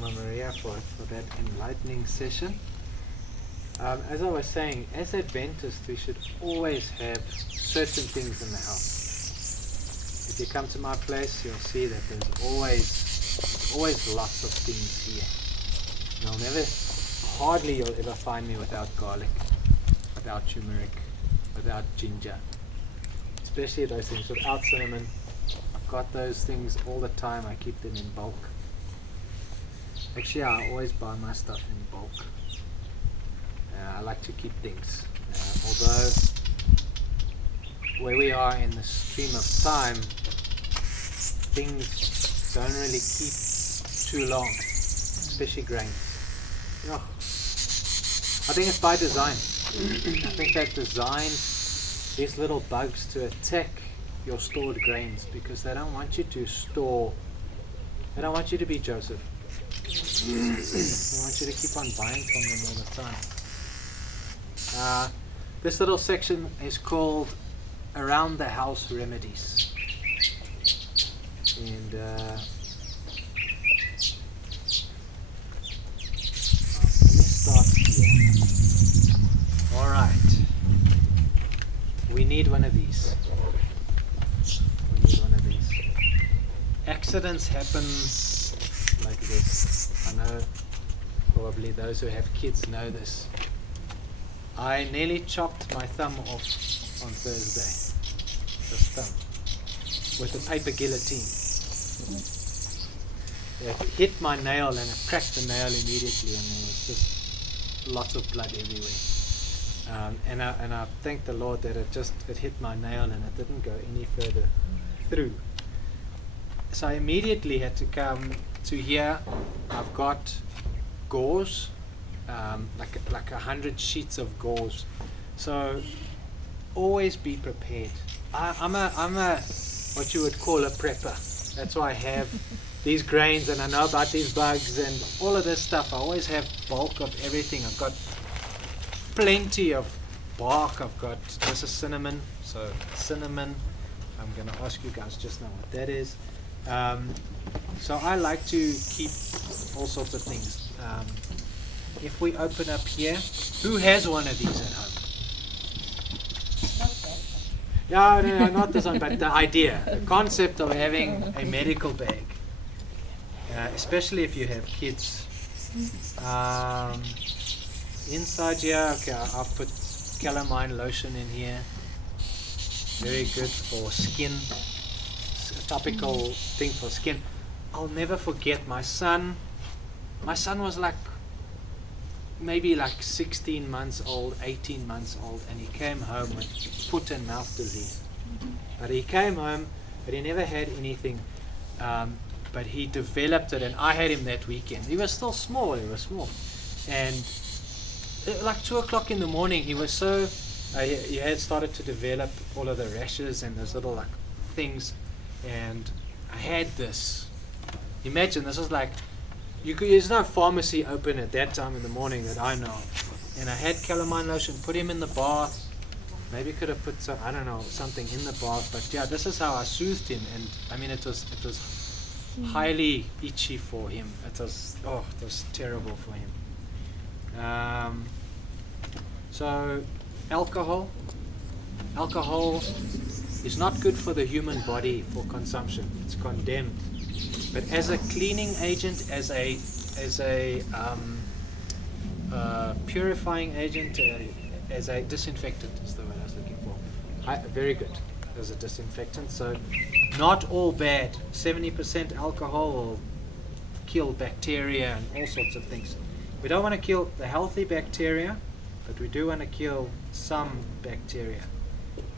Mama Maria for that enlightening session. As I was saying, as Adventists, we should always have certain things in the house. If you come to my place, you'll see that there's always lots of things here. Hardly you'll ever find me without garlic, without turmeric, without ginger. Especially those things without cinnamon. I've got those things all the time. I keep them in bulk. Actually, I always buy my stuff in bulk. I like to keep things. Although, where we are in the stream of time, things don't really keep too long, especially grains. Oh, I think it's by design. I think they've designed these little bugs to attack your stored grains because they don't want you to store, they don't want you to be Joseph. They want you to keep on buying from them all the time. This little section is called Around the House Remedies. And let me start here. Alright. We need one of these. Accidents happen like this. I know probably those who have kids know this. I nearly chopped my thumb off on Thursday. This thumb. With a paper guillotine. It hit my nail and it cracked the nail immediately, and there was just lots of blood everywhere. And I thank the Lord that it hit my nail and it didn't go any further through. So I immediately had to come to here. I've got gauze, like 100 sheets of gauze. So always be prepared. I'm a what you would call a prepper. That's why I have these grains and I know about these bugs and all of this stuff. I always have bulk of everything. I've got plenty of bark. I've got, this is cinnamon. So cinnamon, I'm going to ask you guys just now what that is. So I like to keep all sorts of things. If we open up here, who has one of these at home? No, not this one, but the idea, the concept of having a medical bag, especially if you have kids. Inside here, okay, I'll put calamine lotion in here. Very good for skin. It's a topical thing for skin. I'll never forget my son. My son was maybe 16 months old, 18 months old, and he came home with foot and mouth disease. But he came home, but he never had anything. But he developed it, and I had him that weekend. He was still small, And like 2 o'clock in the morning, he was so, he had started to develop all of the rashes and those little things. And I had this. Imagine, this was there's no pharmacy open at that time in the morning that I know of. And I had calamine lotion, put him in the bath. Maybe could have put something in the bath. But yeah, this is how I soothed him. And I mean, it was highly itchy for him. It was terrible for him. So alcohol is not good for the human body for consumption. It's condemned. But as a cleaning agent, as a purifying agent, as a disinfectant is the word I was looking for. Very good as a disinfectant. So not all bad. 70% alcohol will kill bacteria and all sorts of things. We don't want to kill the healthy bacteria, but we do want to kill some bacteria.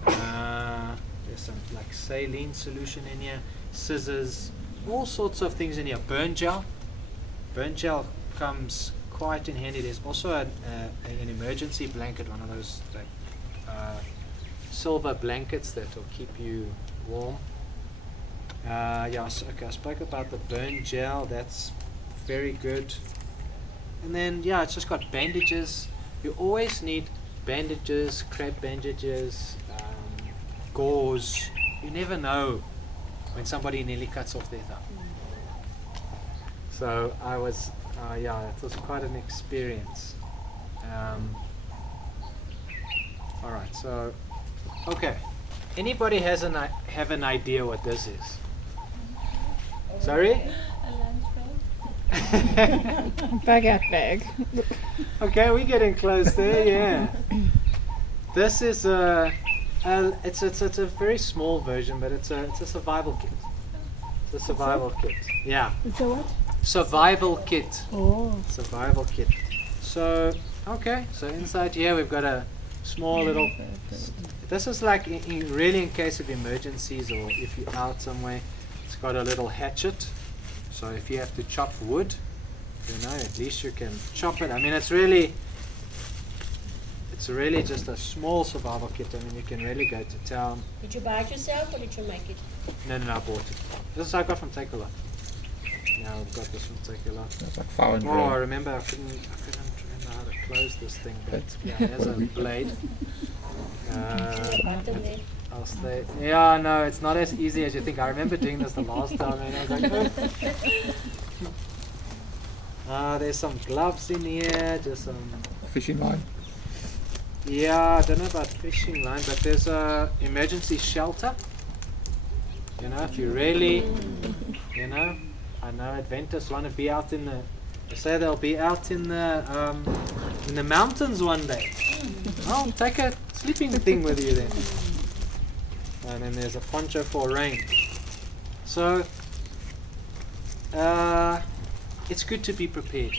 There's some saline solution in here, scissors, all sorts of things in here. Burn gel comes quite in handy. There's also an emergency blanket, one of those silver blankets that will keep you warm. I spoke about the burn gel. That's very good. And then it's just got bandages. You always need bandages, crab bandages, gauze. You never know when somebody nearly cuts off their thumb. So I was, it was quite an experience. All right, so, okay. Anybody have an idea what this is? Sorry? A lunch bag. Baguette bag. Okay, we're getting close there. Yeah. This is it's a very small version, but it's a survival kit. It's a survival kit. Yeah. It's a what? Survival kit. Oh. Survival kit. So okay, so inside here we've got a small little. This is like really in case of emergencies or if you're out somewhere. It's got a little hatchet, so if you have to chop wood, at least you can chop it. I mean, it's really just a small survival kit. I mean, you can really go to town. Did you buy it yourself or did you make it? No, I bought it. This is I got from Take a Lot. Yeah, I've got this from Take a Lot. It's like fire and I remember I couldn't remember how to close this thing, but yeah, there's a blade. Button there. I'll stay. Yeah, no, it's not as easy as you think. I remember doing this the last time, and I was like, there's some gloves in here, just some. Fishing line. Yeah, I don't know about fishing line, but there's a emergency shelter. If you really, I know Adventists want to be out in the. They say they'll be out in the mountains one day. I'll take a sleeping thing with you then. And then there's a poncho for rain. So it's good to be prepared.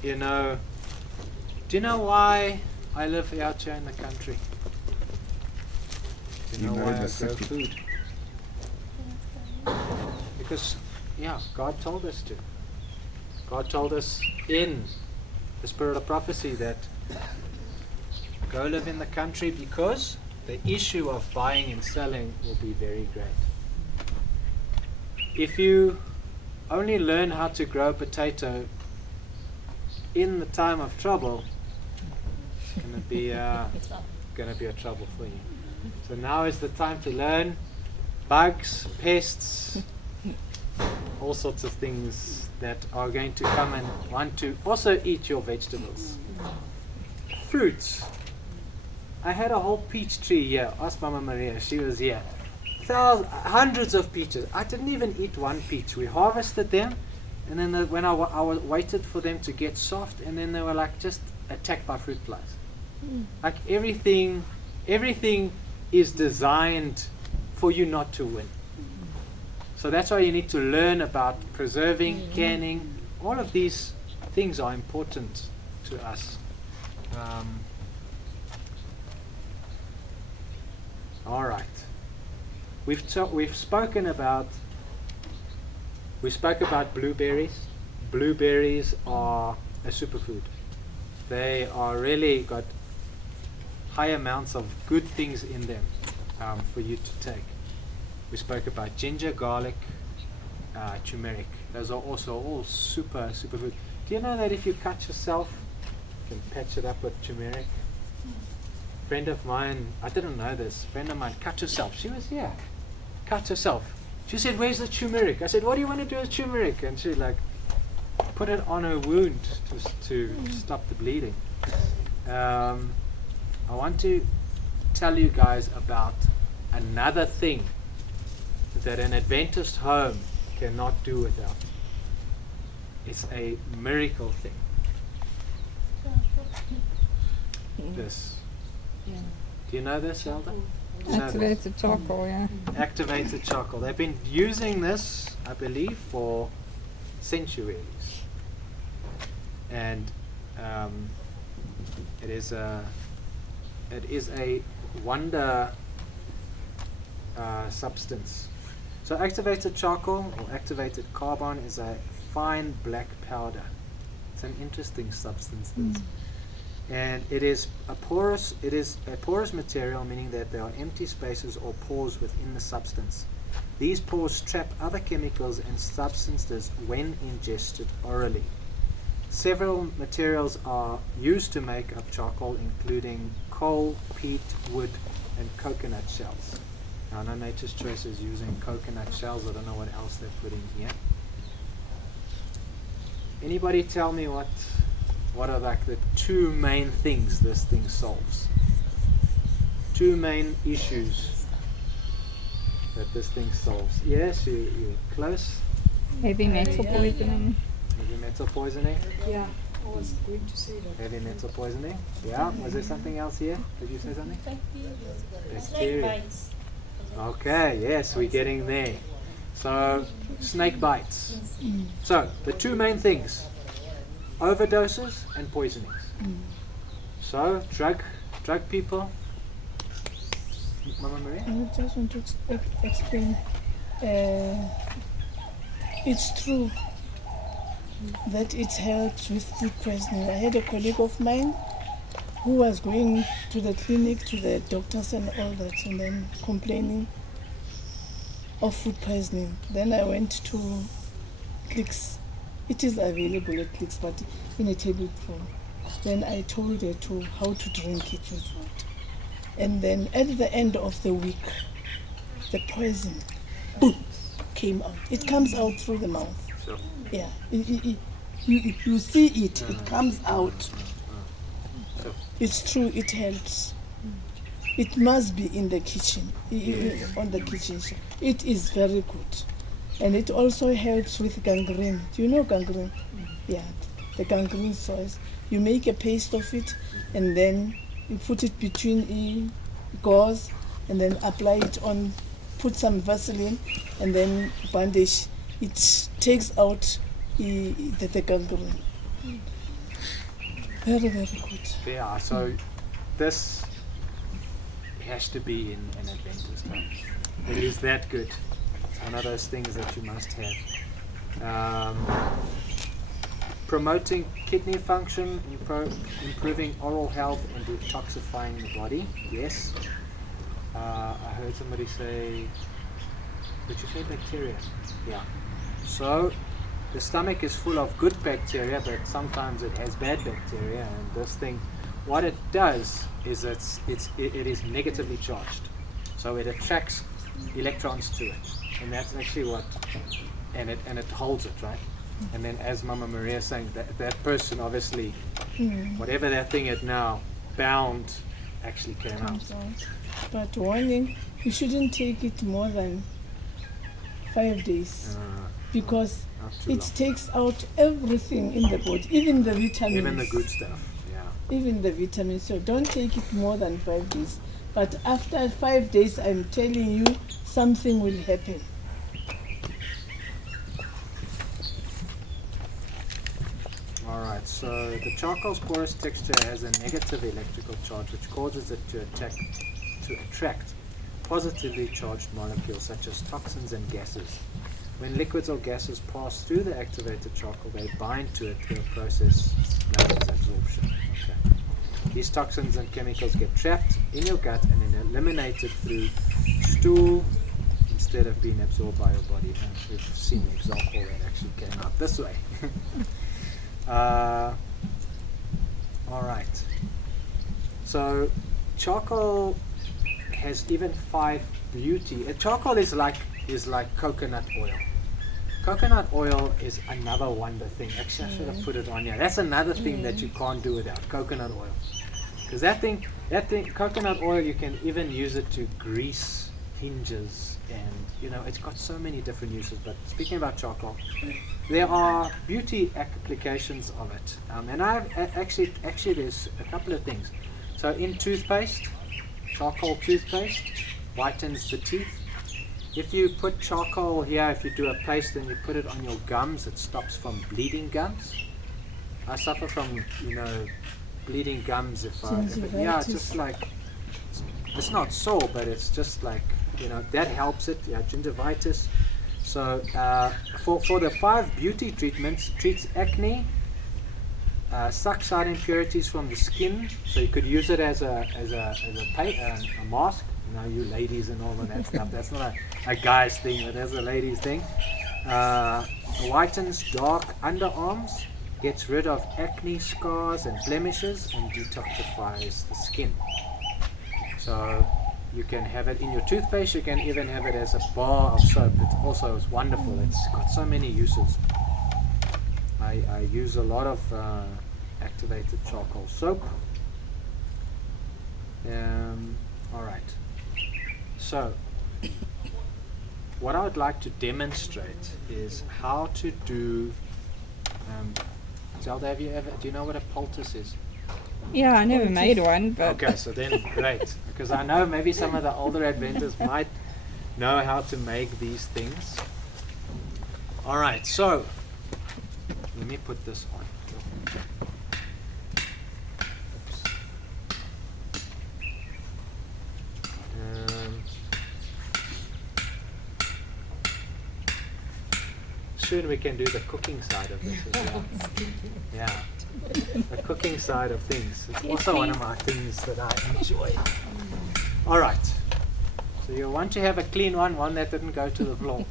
Do you know why I live out here in the country? Do you know why I grow food? Because God told us to. God told us in the spirit of prophecy that go live in the country because the issue of buying and selling will be very great. If you only learn how to grow a potato in the time of trouble, it's going to be a trouble for you. So now is the time to learn bugs, pests, all sorts of things that are going to come and want to also eat your vegetables. Fruits. I had a whole peach tree here. Ask Mama Maria, she was here. Hundreds of peaches. I didn't even eat one peach. We harvested them, and then when I waited for them to get soft, and then they were like just attacked by fruit flies. Like everything is designed for you not to win. So that's why you need to learn about preserving, canning. All of these things are important to us. All right. We spoke about blueberries. Blueberries are a superfood. They are really got high amounts of good things in them for you to take. We spoke about ginger, garlic, turmeric. Those are also all superfood. Do you know that if you cut yourself, you can patch it up with turmeric? Friend of mine, I didn't know this. Friend of mine cut herself. She was here. Cut herself. She said, "Where's the turmeric?" I said, "What do you want to do with turmeric?" And she put it on her wound to stop the bleeding. I want to tell you guys about another thing that an Adventist home cannot do without. It's a miracle thing. This. Do you know this, Elder? Activated charcoal, yeah. Activated charcoal. They've been using this, I believe, for centuries. And it is a wonder substance. So activated charcoal or activated carbon is a fine black powder. It's an interesting substance, this. And it is a porous material, meaning that there are empty spaces or pores within the substance. These pores trap other chemicals and substances when ingested orally. Several materials are used to make up charcoal, including coal, peat, wood, and coconut shells. Now, I know Nature's Choice is using coconut shells. I don't know what else they're putting here. Anybody tell me what are like the two main things this thing solves? Two main issues that this thing solves. Yes, you're close. Heavy metal poisoning. Heavy metal poisoning. Yeah, I was going to say that. Heavy metal poisoning. Yeah. Was there something else here? Did you say something? Snake bites. Okay. Yes, we're getting there. So snake bites. So the two main things: overdoses and poisonings. So drug people. Mama Maria? I just want to explain. It's true that it helps with food poisoning. I had a colleague of mine who was going to the clinic, to the doctors and all that, and then complaining of food poisoning. Then I went to Clicks. It is available at Clicks, but in a tablespoon. Then I told her how to drink it with water. And then at the end of the week, the poison, boom, came out. It comes out through the mouth. Sure. Yeah, you see it, it comes out. Sure. It's true, it helps. It must be in the kitchen, on the kitchen shelf. It is very good. And it also helps with gangrene. Do you know gangrene? Yeah, the gangrene sauce. You make a paste of it, and then you put it between gauze, and then apply it on, put some Vaseline, and then bandage. It takes out the gangrene. Very, very good. Yeah. So this has to be in an Adventist home. It is that good. It's one of those things that you must have. Promoting kidney function, improving oral health, and detoxifying the body. Yes. I heard somebody say, did you say bacteria? Yeah. So the stomach is full of good bacteria, but sometimes it has bad bacteria, and this thing, what it does is it is negatively charged. So it attracts electrons to it, and that's actually what, and it holds it, right? And then, as Mama Maria is saying, that person obviously, whatever that thing is now bound, actually came out. But warning, you shouldn't take it more than 5 days, because it takes out everything in the body, even the vitamins. Even the good stuff, yeah. Even the vitamins. So don't take it more than 5 days. But after 5 days, I'm telling you, something will happen. Alright, so the charcoal's porous texture has a negative electrical charge which causes it to attract positively charged molecules such as toxins and gases. When liquids or gases pass through the activated charcoal, they bind to it through a process known as absorption. Okay. These toxins and chemicals get trapped in your gut and then eliminated through stool instead of being absorbed by your body. And we've seen an example that actually came out this way. Alright. So charcoal has even 5 beauty. Charcoal is like coconut oil. Coconut oil is another wonder thing. Actually, I should have put it on here. That's another thing that you can't do without coconut oil. Because that thing, coconut oil, you can even use it to grease hinges, and it's got so many different uses. But speaking about charcoal, there are beauty applications of it, and I've actually there's a couple of things. So in toothpaste, charcoal toothpaste whitens the teeth. If you put charcoal here, if you do a paste and you put it on your gums, it stops from bleeding gums. I suffer from bleeding gums it's just like, it's not sore, but it's just like, that helps it. Yeah, gingivitis. So for the 5 beauty treatments, treats acne, sucks out impurities from the skin. So you could use it as a mask. You ladies and all of that stuff. That's not a guy's thing, but that's a lady's thing. Whitens dark underarms, gets rid of acne scars and blemishes, and detoxifies the skin. So you can have it in your toothpaste. You can even have it as a bar of soap. It also is wonderful. It's got so many uses. I use a lot of activated charcoal soap. Alright, so what I would like to demonstrate is how to do Zelda, do you know what a poultice is? Yeah, I never made one, but Okay, so then great, because I know maybe some of the older adventures might know how to make these things. Alright, so let me put this on. Oops. Soon we can do the cooking side of this as well. Yeah, the cooking side of things. It's also one of my things that I enjoy. All right. So you want to have a clean one that didn't go to the floor.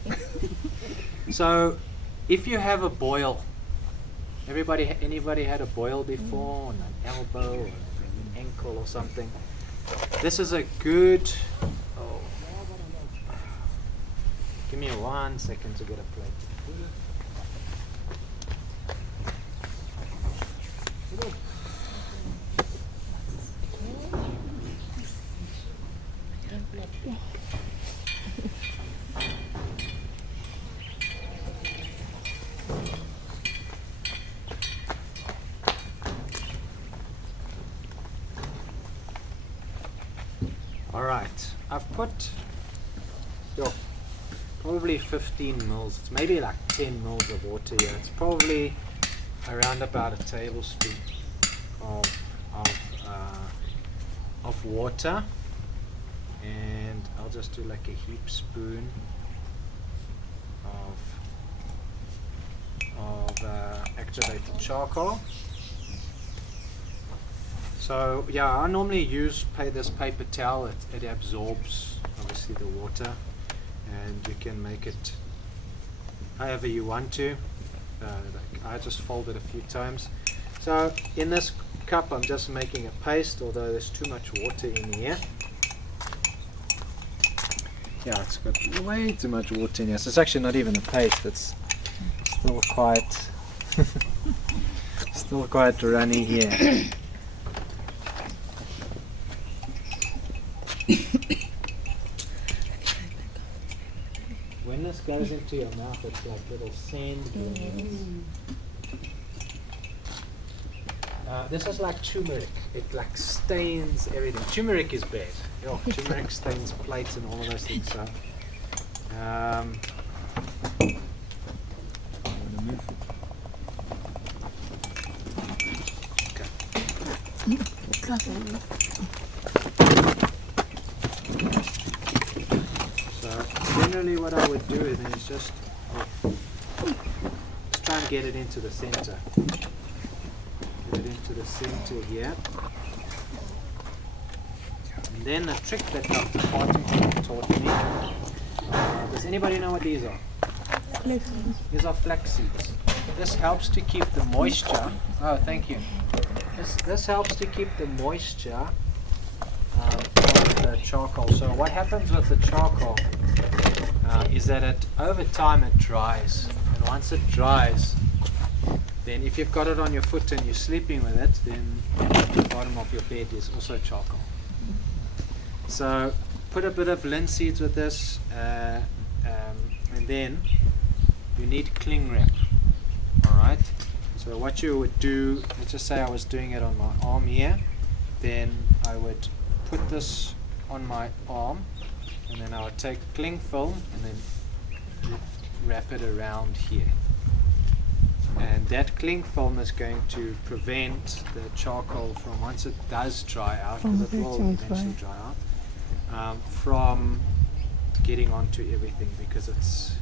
So, if you have a boil, anybody had a boil before, on an elbow or an ankle or something? This is a good. Oh, give me 1 second to get a plate. All right, I've put probably 15 mils. It's maybe like 10 mils of water here. It's probably around about a tablespoon of water, and I'll just do like a heap spoon of activated charcoal. So yeah, I normally use this paper towel. It absorbs obviously the water, and you can make it however you want to. I just fold it a few times. So in this cup I'm just making a paste, although there's too much water in here. Yeah, it's got way too much water in here. So it's actually not even a paste, it's still quite still quite runny here. When this goes into your mouth, it's like little sand grains. This is like turmeric. It like stains everything. Turmeric is bad. Turmeric stains plates and all of those things. So, I'm gonna move. So generally, what I would do is just try and get it into the center. Into the center here, and then a trick that Dr. Partington taught me. Does anybody know what these are? These are flax seeds. This helps to keep the moisture. Oh, thank you. This helps to keep the moisture of the charcoal. So what happens with the charcoal is that over time it dries, and once it dries, then if you've got it on your foot and you're sleeping with it, then at the bottom of your bed is also charcoal. So put a bit of linseeds with this, and then you need cling wrap. Alright, so what you would do, let's just say I was doing it on my arm here, then I would put this on my arm, and then I would take cling film and then wrap it around here. And that cling film is going to prevent the charcoal from, once it does dry out, because it will eventually dry out, from getting onto everything, because it's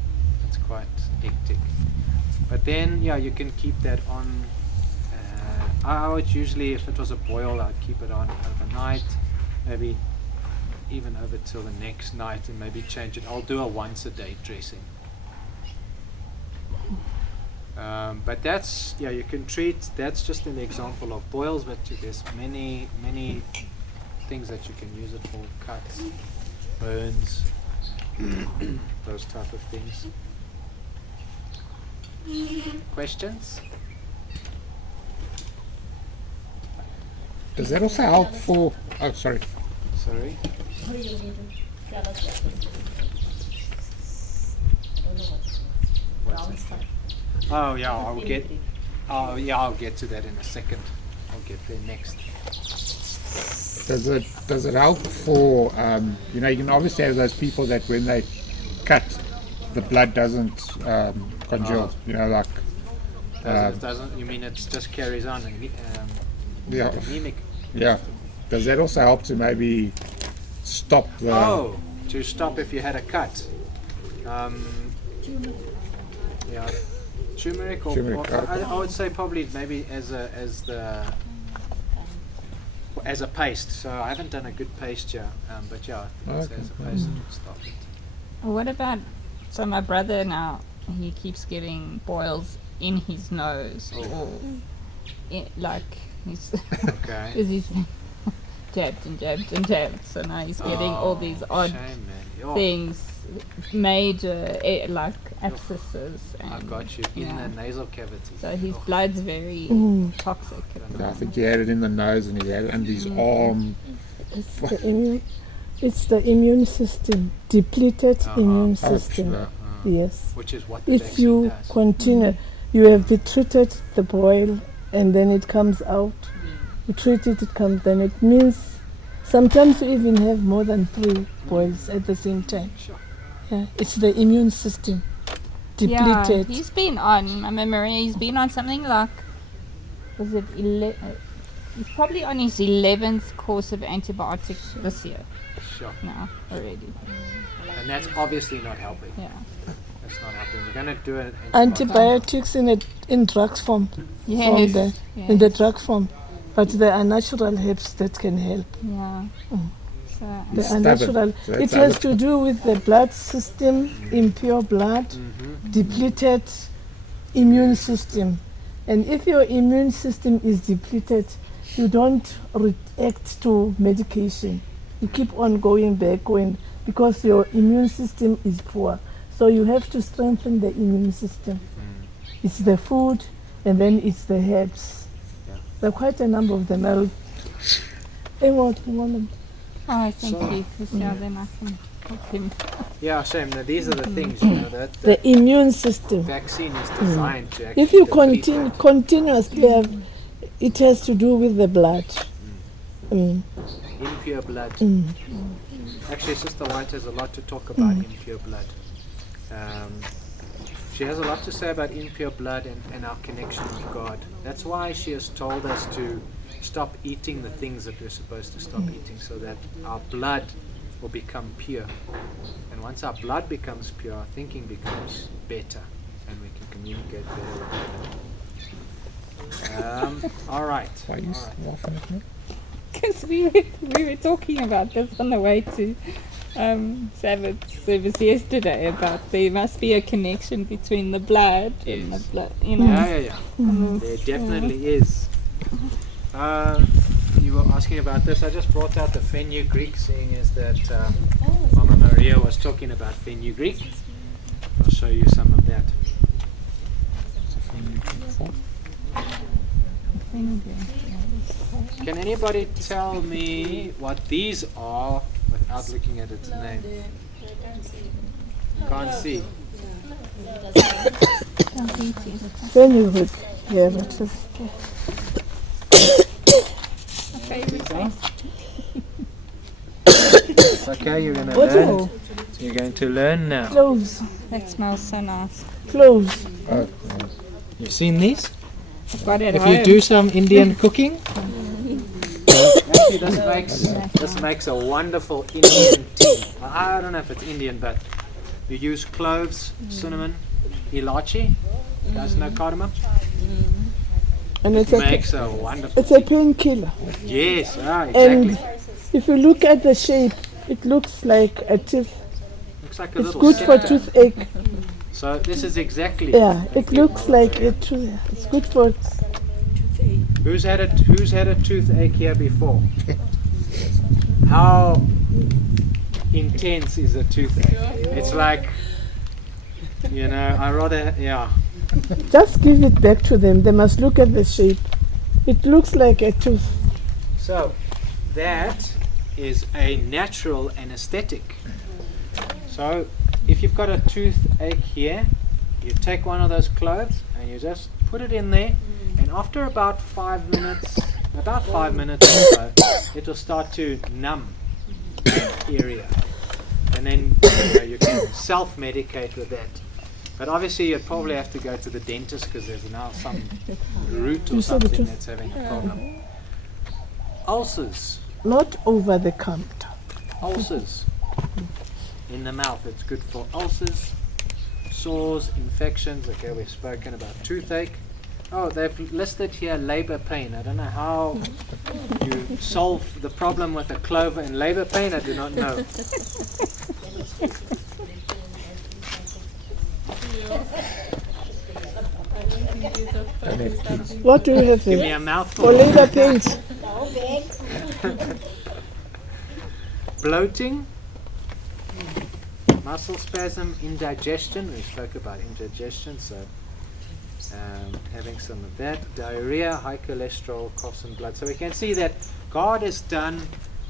quite hectic. But then, yeah, you can keep that on. I would usually, if it was a boil, I'd keep it on overnight, maybe even over till the next night, and maybe change it. I'll do a once a day dressing. But that's, yeah, you can treat, that's just an example of boils, but there's many things that you can use it for: cuts, burns, those type of things. Questions? Does that also help for? Oh, sorry. Sorry. What's that? Oh yeah, I'll get. Oh yeah, I'll get to that in a second. I'll get there next. Does it help for? You know, you can obviously have those people that when they cut, the blood doesn't congeal. You know, like. Doesn't you mean it just carries on? Yeah. Anemic. Yeah. Does that also help to maybe stop the? Oh, to stop if you had a cut. Yeah, turmeric or I would say probably maybe as a paste. So I haven't done a good paste yet, but yeah, I'd say as a paste it would stop it. What about? So my brother now, he keeps getting boils in his nose, or like he's Okay. because he's jabbed and jabbed and jabbed. So now he's getting all these odd Shame, man. Oh, things, major like abscesses. And, I got you in the nasal cavity. So his blood's very toxic. I think he had it in the nose and he had it under his arm. It's the immune system, depleted immune system. Yes. Which is what the If vaccine you does. continue, you have treated the boil and then it comes out. You treat it, it comes, then it means sometimes you even have more than 3 boils at the same time. Sure. Yeah, it's the immune system depleted. Yeah, he's been on my memory. He's been on something like, was it 11? He's probably on his 11th course of antibiotics this year Sure. now already. And that's obviously not helping. Yeah. That's not helping. We're going to do an Antibiotics in drugs form, Yes. in the drug form, but there are natural herbs that can help. Yeah. So, They are Stubborn. natural. So It that's has to do with the blood system, impure blood, depleted immune system. And if your immune system is depleted, you don't react to medication. You keep on going because your immune system is poor. So you have to strengthen the immune system. It's the food and then it's the herbs. There are quite a number of them. oh, thank you. Because then I can help him. Yeah, shame. Now these are the things, you know, that the The immune system. vaccine is designed to actually If you deplete that. continuously have, it has to do with the blood. Impure blood. Actually, Sister White has a lot to talk about impure blood. She has a lot to say about impure blood and our connection with God. That's why she has told us to stop eating the things that we're supposed to stop eating, so that our blood will become pure. And once our blood becomes pure, our thinking becomes better, and we can communicate better with God. All right. Why are you laughing at me? Because we were talking about this on the way to Sabbath service yesterday, about there must be a connection between the blood and the blood, you know. Yeah. There definitely is. You were asking about this. I just brought out the fenugreek, seeing as that Mama Maria was talking about fenugreek. I'll show you some of that. Can anybody tell me what these are without looking at its name? Can't see. Fenugreek. Yeah, that's it. Okay, you're going to learn. You're going to learn now. Cloves. That smells so nice. Cloves. You've seen these? I've got it If home. you do some Indian cooking, actually this makes a wonderful Indian tea. I don't know if it's Indian, but you use cloves, cinnamon, ilachi. You guys know cardamom? And It makes a wonderful it's a painkiller. Yes, And exactly. if you look at the shape, it looks like a tooth. Looks like a It's little good for scepter. toothache. So this is exactly. Yeah, it looks like a tooth. It's good for. Who's had a toothache here before? How intense is a toothache? It's like, you know, Just give it back to them. They must look at the shape. It looks like a tooth. So that is a natural anesthetic. So if you've got a toothache here, you take one of those cloves and you just put it in there, and after about 5 minutes or so, it will start to numb that area. And then you can self-medicate with that. But obviously you'd probably have to go to the dentist because there's now some root or something that's having a problem. Ulcers. Not over the counter. Ulcers in the mouth. It's good for ulcers, sores, infections. Okay, we've spoken about toothache. Oh, they've listed here labor pain. I don't know how you solve the problem with a clover in labor pain. I do not know. What do you have Give me there? a mouthful. For labor pains. Bloating, muscle spasm, indigestion. We spoke about indigestion, so having some of that. Diarrhea, high cholesterol, coughs and blood. So we can see that God has done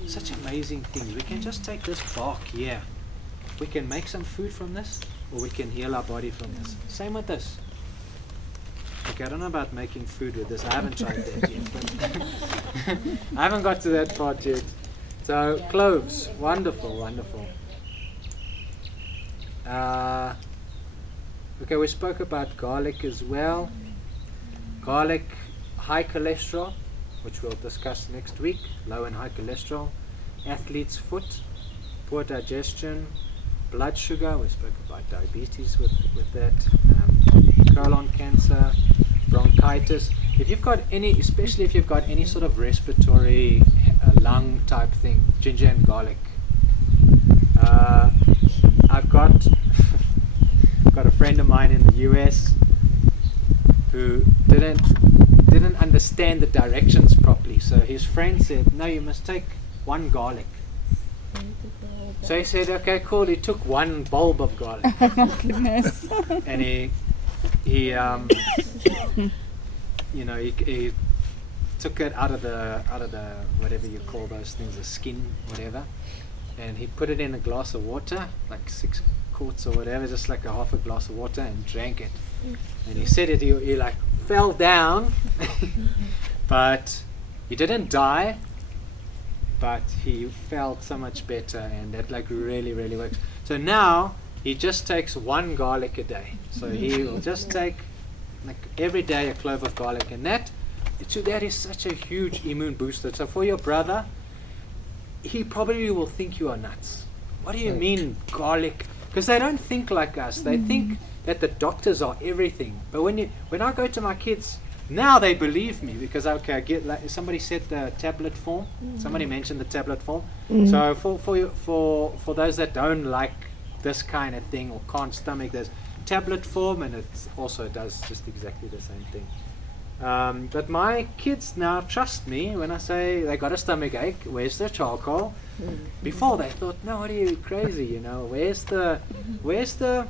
such amazing things. We can just take this bark here. We can make some food from this, or we can heal our body from this. Same with this. Okay, I don't know about making food with this. I haven't tried that yet. But I haven't got to that part yet. So cloves, wonderful, wonderful. Okay, we spoke about garlic as well. Garlic, high cholesterol, which we'll discuss next week. Low and high cholesterol. Athlete's foot, poor digestion, blood sugar. We spoke about diabetes with that. Colon cancer, bronchitis. If you've got any, especially if you've got any sort of respiratory lung type thing, ginger and garlic. I've got got a friend of mine in the US who didn't understand the directions properly. So his friend said, "No, you must take one garlic." So he said, "Okay, cool." He took one bulb of garlic, Goodness. and he took it out of the whatever you call those things, the skin, whatever, and he put it in a glass of water, like 6 quarts or whatever, just like a half a glass of water, and drank it. And he said he like fell down, but he didn't die, but he felt so much better, and that like really, really works. So now he just takes one garlic a day. So he will just take like every day a clove of garlic, and that is such a huge immune booster. So for your brother, he probably will think you are nuts. What do you mean garlic? Because they don't think like us. They think that the doctors are everything. But when I go to my kids now, they believe me because I get like somebody said the tablet form. Somebody mentioned the tablet form. So for those that don't like this kind of thing or can't stomach this tablet form, and it also does just exactly the same thing. But my kids now trust me when I say they got a stomach ache. Where's the charcoal? Before they thought, no, what are you crazy? You know, what is the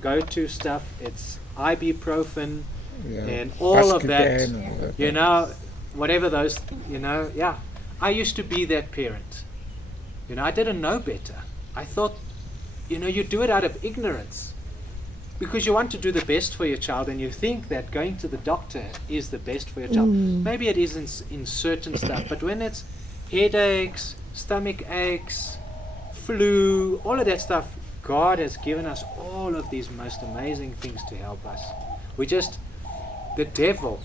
go-to stuff? It's ibuprofen and all of that. You know, whatever those. You know, yeah. I used to be that parent. You know, I didn't know better. I thought, you know, you do it out of ignorance. Because you want to do the best for your child, and you think that going to the doctor is the best for your child. Maybe it is in certain stuff, but when it's headaches, stomach aches, flu, all of that stuff, God has given us all of these most amazing things to help us. The devil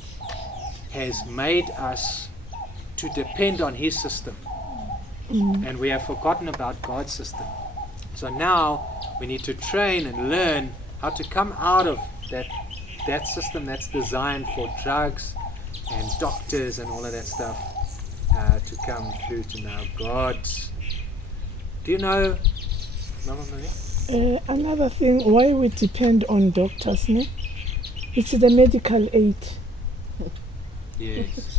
has made us to depend on his system, and we have forgotten about God's system. So now we need to train and learn how to come out of that system that's designed for drugs and doctors and all of that stuff, to come through to now God. Do you know, Mama Marie? Another thing, why we depend on doctors, no? It's the medical aid. Yes.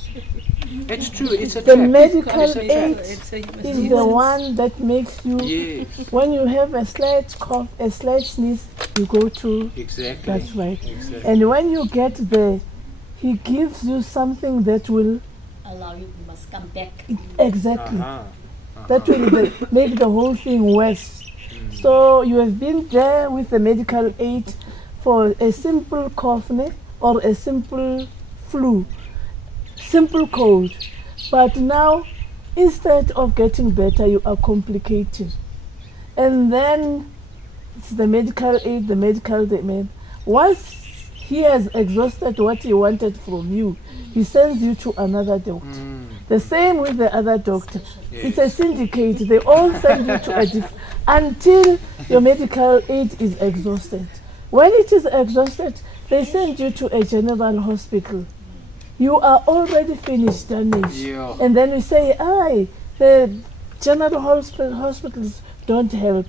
It's true, it's a The trap. medical It's a aid trap. is the one that makes you, Yes, when you have a slight cough, a slight sneeze, you go to, exactly. that's right. Exactly. And when you get there, he gives you something that will allow you, you must come back. Exactly. Uh-huh. That will make the whole thing worse. So you have been there with the medical aid for a simple cough or a simple flu, simple cold. But now, instead of getting better, you are complicated. And then it's the medical aid, the medical aid. Once he has exhausted what he wanted from you, he sends you to another doctor. The same with the other doctor. It's a syndicate. They all send you to until your medical aid is exhausted. When it is exhausted, they send you to a general hospital. You are already finished damage. Yeah. And then we say, aye, the general hospitals don't help.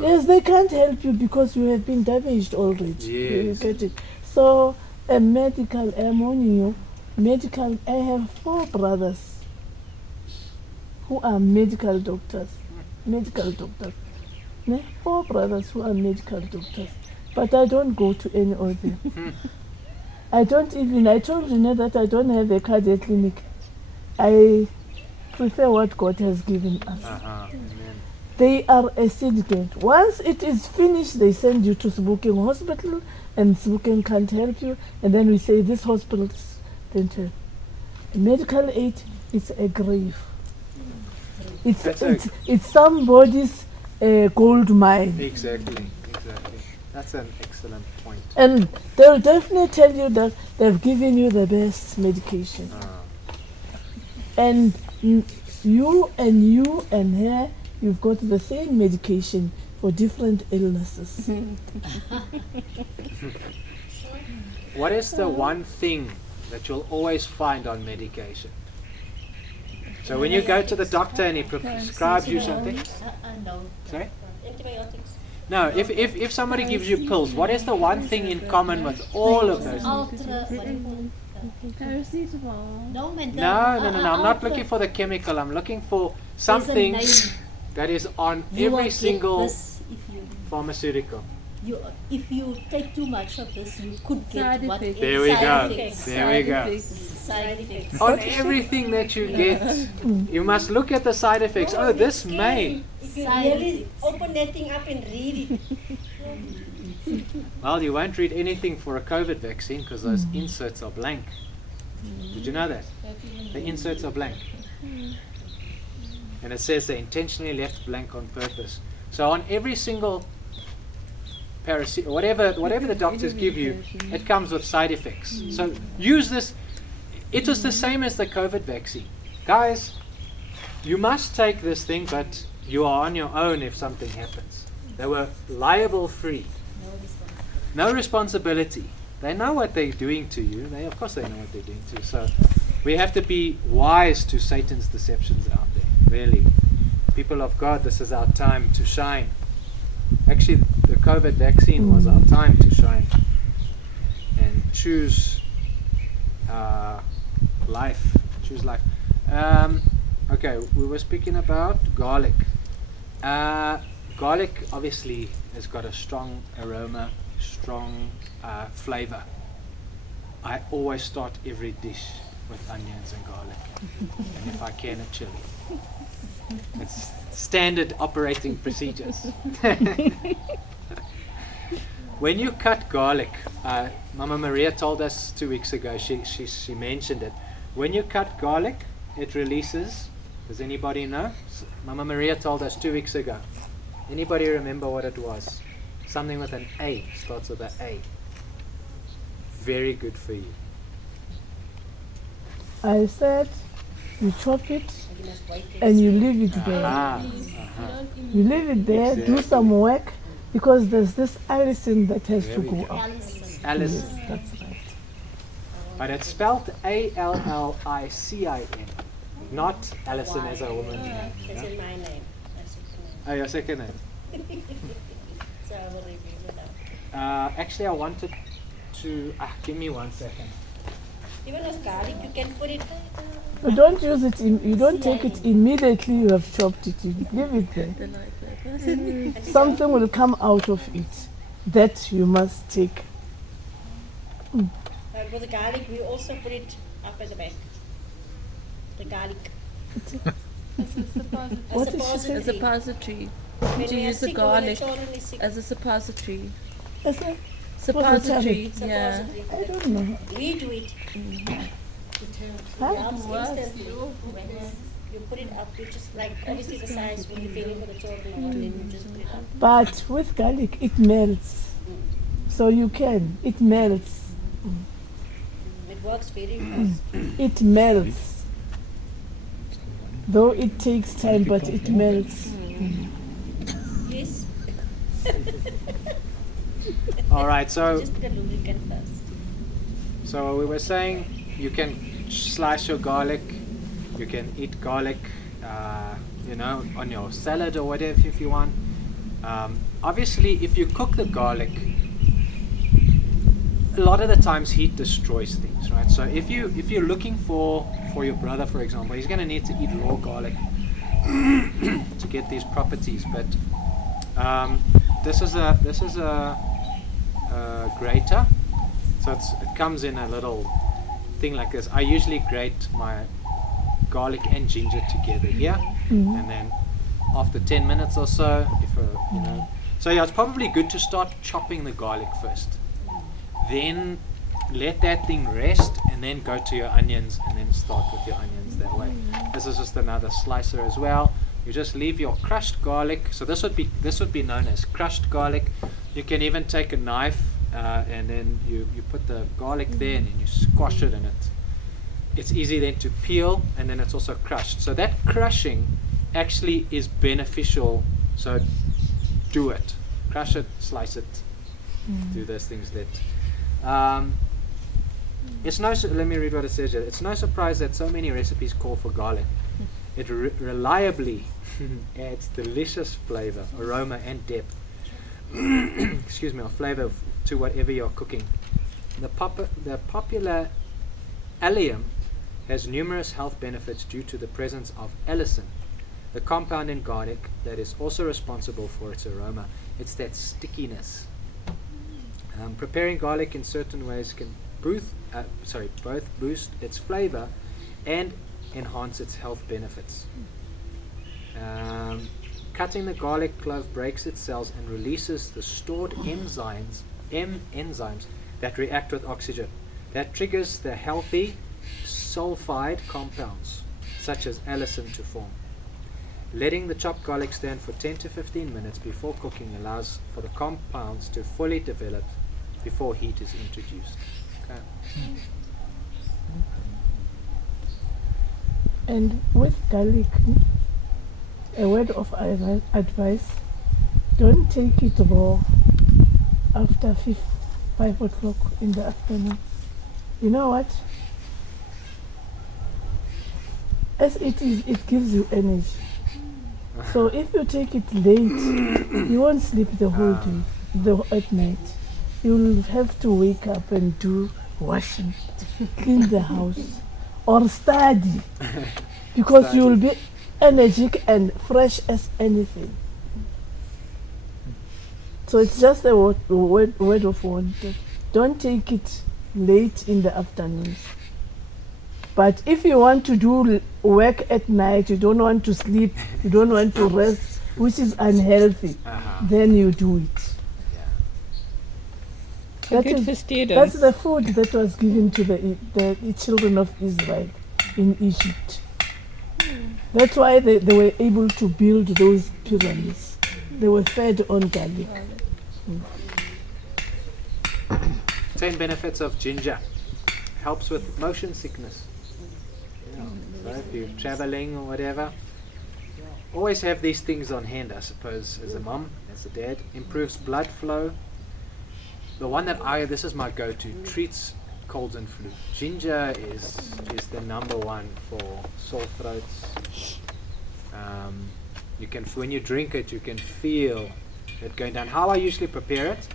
Yes, they can't help you because you have been damaged already. You Yes. get it? So, a medical, I'm warning you, medical, I have 4 brothers who are medical doctors. Medical doctors. 4 brothers who are medical doctors. But I don't go to any of them. I told you that I don't have a cardiac clinic. I prefer what God has given us. Amen. They are a syndicate. Once it is finished, they send you to Sbuking Hospital, and Sbuking can't help you. And then we say, this hospital don't help. Medical aid is a grave. It's somebody's gold mine. Exactly. That's an excellent point. And they'll definitely tell you that they've given you the best medication. And you and her, you've got the same medication for different illnesses. What is the one thing that you'll always find on medication? So when you go to the doctor and he prescribes you something, No. sorry? Antibiotics. No, if somebody gives you pills, what is the one thing in common with all of those? Ultra, what do you call it? Paracetamol. No, man. No, I'm not looking for the chemical. I'm looking for something that is on every single pharmaceutical. If you take too much of this, you could get Side what effects. There we side go. effects. There we go. Side effects. On everything that you get, you must look at the side effects. Oh, this may. If you really open that thing up and read it, Well, you won't read anything for a COVID vaccine because those inserts are blank. Did you know that? The inserts are blank. And it says they intentionally left blank on purpose. So on every single whatever the doctors give you, it comes with side effects. So use this. It was the same as the COVID vaccine. Guys, you must take this thing, but you are on your own if something happens. They were liable free. No responsibility. They know what they're doing to you. Of course they know what they're doing to you. So we have to be wise to Satan's deceptions out there. Really. People of God, this is our time to shine. Actually, the COVID vaccine was our time to shine and choose life. Choose life. Okay, we were speaking about garlic. Garlic obviously has got a strong aroma, strong flavor. I always start every dish with onions and garlic, and if I can, a chili. It's standard operating procedures. When you cut garlic, Mama Maria told us 2 weeks ago, she mentioned it. When you cut garlic, it releases, does anybody know? Mama Maria told us 2 weeks ago. Anybody remember what it was? Something with an A, starts with an A. Very good for you. I said, you chop it You must wait and you leave it there. You leave it there, do some work, because there's this allicin that has to go out. Allicin. Yes, that's right. But it's spelled A-L-L-I-C-I-N. Not Alison as a woman's name. that's Yeah? in my name. Oh, your second name. So I will review it out. Actually, I wanted to... give me 1 second. Even with garlic, you can put it. You don't use it, you don't take it immediately you have chopped it, you leave it there. Something will come out of it that you must take. With the garlic, we also put it up at the back. the garlic. As a suppository. What did she say? A suppository. When To we are use the sick or when garlic the children is sick. as a suppository. That's it. Suppository, yeah. Suppository. I don't know. We do it. Huh? It helps What? instantly. When you put it up, you just like obviously the size when you're feeling for the children or what, then you just put it up. But with garlic, it melts. So you can. It melts. It works very fast. It melts. Though it takes time, but it melts. Yes. All right, so Just put a lubricant first. So we were saying you can slice your garlic, you can eat garlic, on your salad or whatever if you want. Obviously, if you cook the garlic, a lot of the times heat destroys things, right? So if you're looking for your brother, for example, he's going to need to eat raw garlic to get these properties. But this is a grater. So it comes in a little thing like this. I usually grate my garlic and ginger together here, and then after 10 minutes or so, so yeah, it's probably good to start chopping the garlic first. Then let that thing rest, and then go to your onions, and then start with your onions that way. This is just another slicer as well. You just leave your crushed garlic. So this would be known as crushed garlic. You can even take a knife. And then you put the garlic there and then you squash it, and it's easy then to peel, and then it's also crushed. So that crushing actually is beneficial. So do it, crush it, slice it, do those things. It's no. Let me read what it says here. It's no surprise that so many recipes call for garlic. It reliably adds delicious flavor, aroma, and depth. Excuse me, or flavor to whatever you're cooking. The popular allium has numerous health benefits due to the presence of allicin, the compound in garlic that is also responsible for its aroma. It's that stickiness. Preparing garlic in certain ways can both boost its flavor and enhance its health benefits. Cutting the garlic clove breaks its cells and releases the stored enzymes that react with oxygen. That triggers the healthy sulfide compounds, such as allicin, to form. Letting the chopped garlic stand for 10 to 15 minutes before cooking allows for the compounds to fully develop before heat is introduced. Okay. And with garlic, a word of advice, don't take it raw after 5 o'clock in the afternoon. You know what? As it is, it gives you energy. So if you take it late, you won't sleep the whole day, at night. You'll have to wake up and do washing, clean the house, or study, because you will be energetic and fresh as anything. So it's just a word of warning. Don't take it late in the afternoon. But if you want to do work at night, you don't want to sleep, you don't want to rest, which is unhealthy, then you do it. Good for students. That's the food that was given to the children of Israel in Egypt. That's why they were able to build those pyramids. They were fed on garlic. 10 benefits of ginger. Helps with motion sickness. So if you're traveling or whatever, always have these things on hand, I suppose, as a mum, as a dad. Improves blood flow. The one that this is my go-to, treats colds and flu. Ginger is the number one for sore throats. When you drink it, you can feel it going down. How I usually prepare it,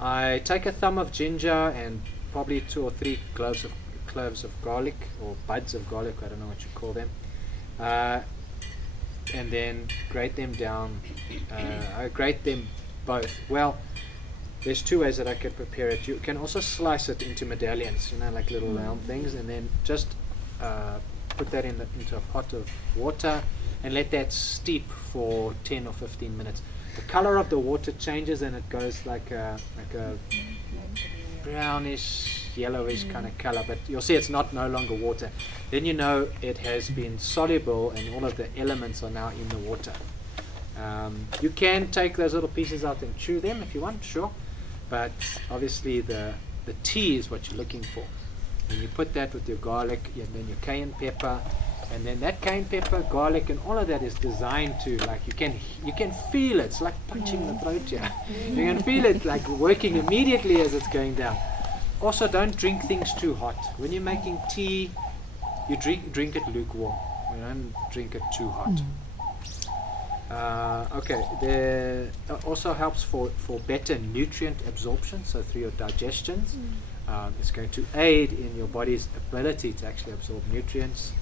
I take a thumb of ginger and probably 2 or 3 cloves of garlic, or buds of garlic, I don't know what you call them, and then grate them down. I grate them both. Well, there's 2 ways that I could prepare it. You can also slice it into medallions, like little round things, and then just put that into a pot of water and let that steep for 10 or 15 minutes. The color of the water changes and it goes like a brownish, yellowish kind of color, but you'll see it's no longer water. Then you know it has been soluble and all of the elements are now in the water. You can take those little pieces out and chew them if you want, sure, but obviously the tea is what you're looking for. And you put that with your garlic and then your cayenne pepper, and then that cayenne pepper, garlic, and all of that is designed to, like, you can feel it. It's like punching the throat here. You can feel it like working immediately as it's going down. Also, don't drink things too hot. When you're making tea, you drink it lukewarm. You don't drink it too hot. Okay, also helps for better nutrient absorption, so through your digestions. It's going to aid in your body's ability to actually absorb nutrients,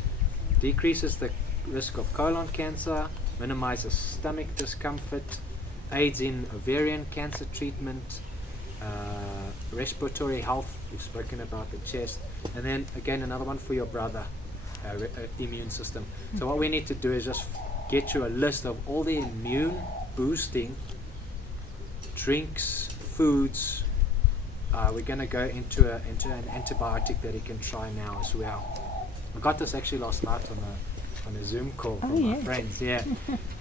decreases the risk of colon cancer, minimizes stomach discomfort, aids in ovarian cancer treatment, respiratory health, we've spoken about the chest, and then again another one for your brother, immune system. So what we need to do is just get you a list of all the immune boosting drinks, foods. We're going to go into an antibiotic that you can try now as well. I got this actually last night on a Zoom call from my friends. Yeah,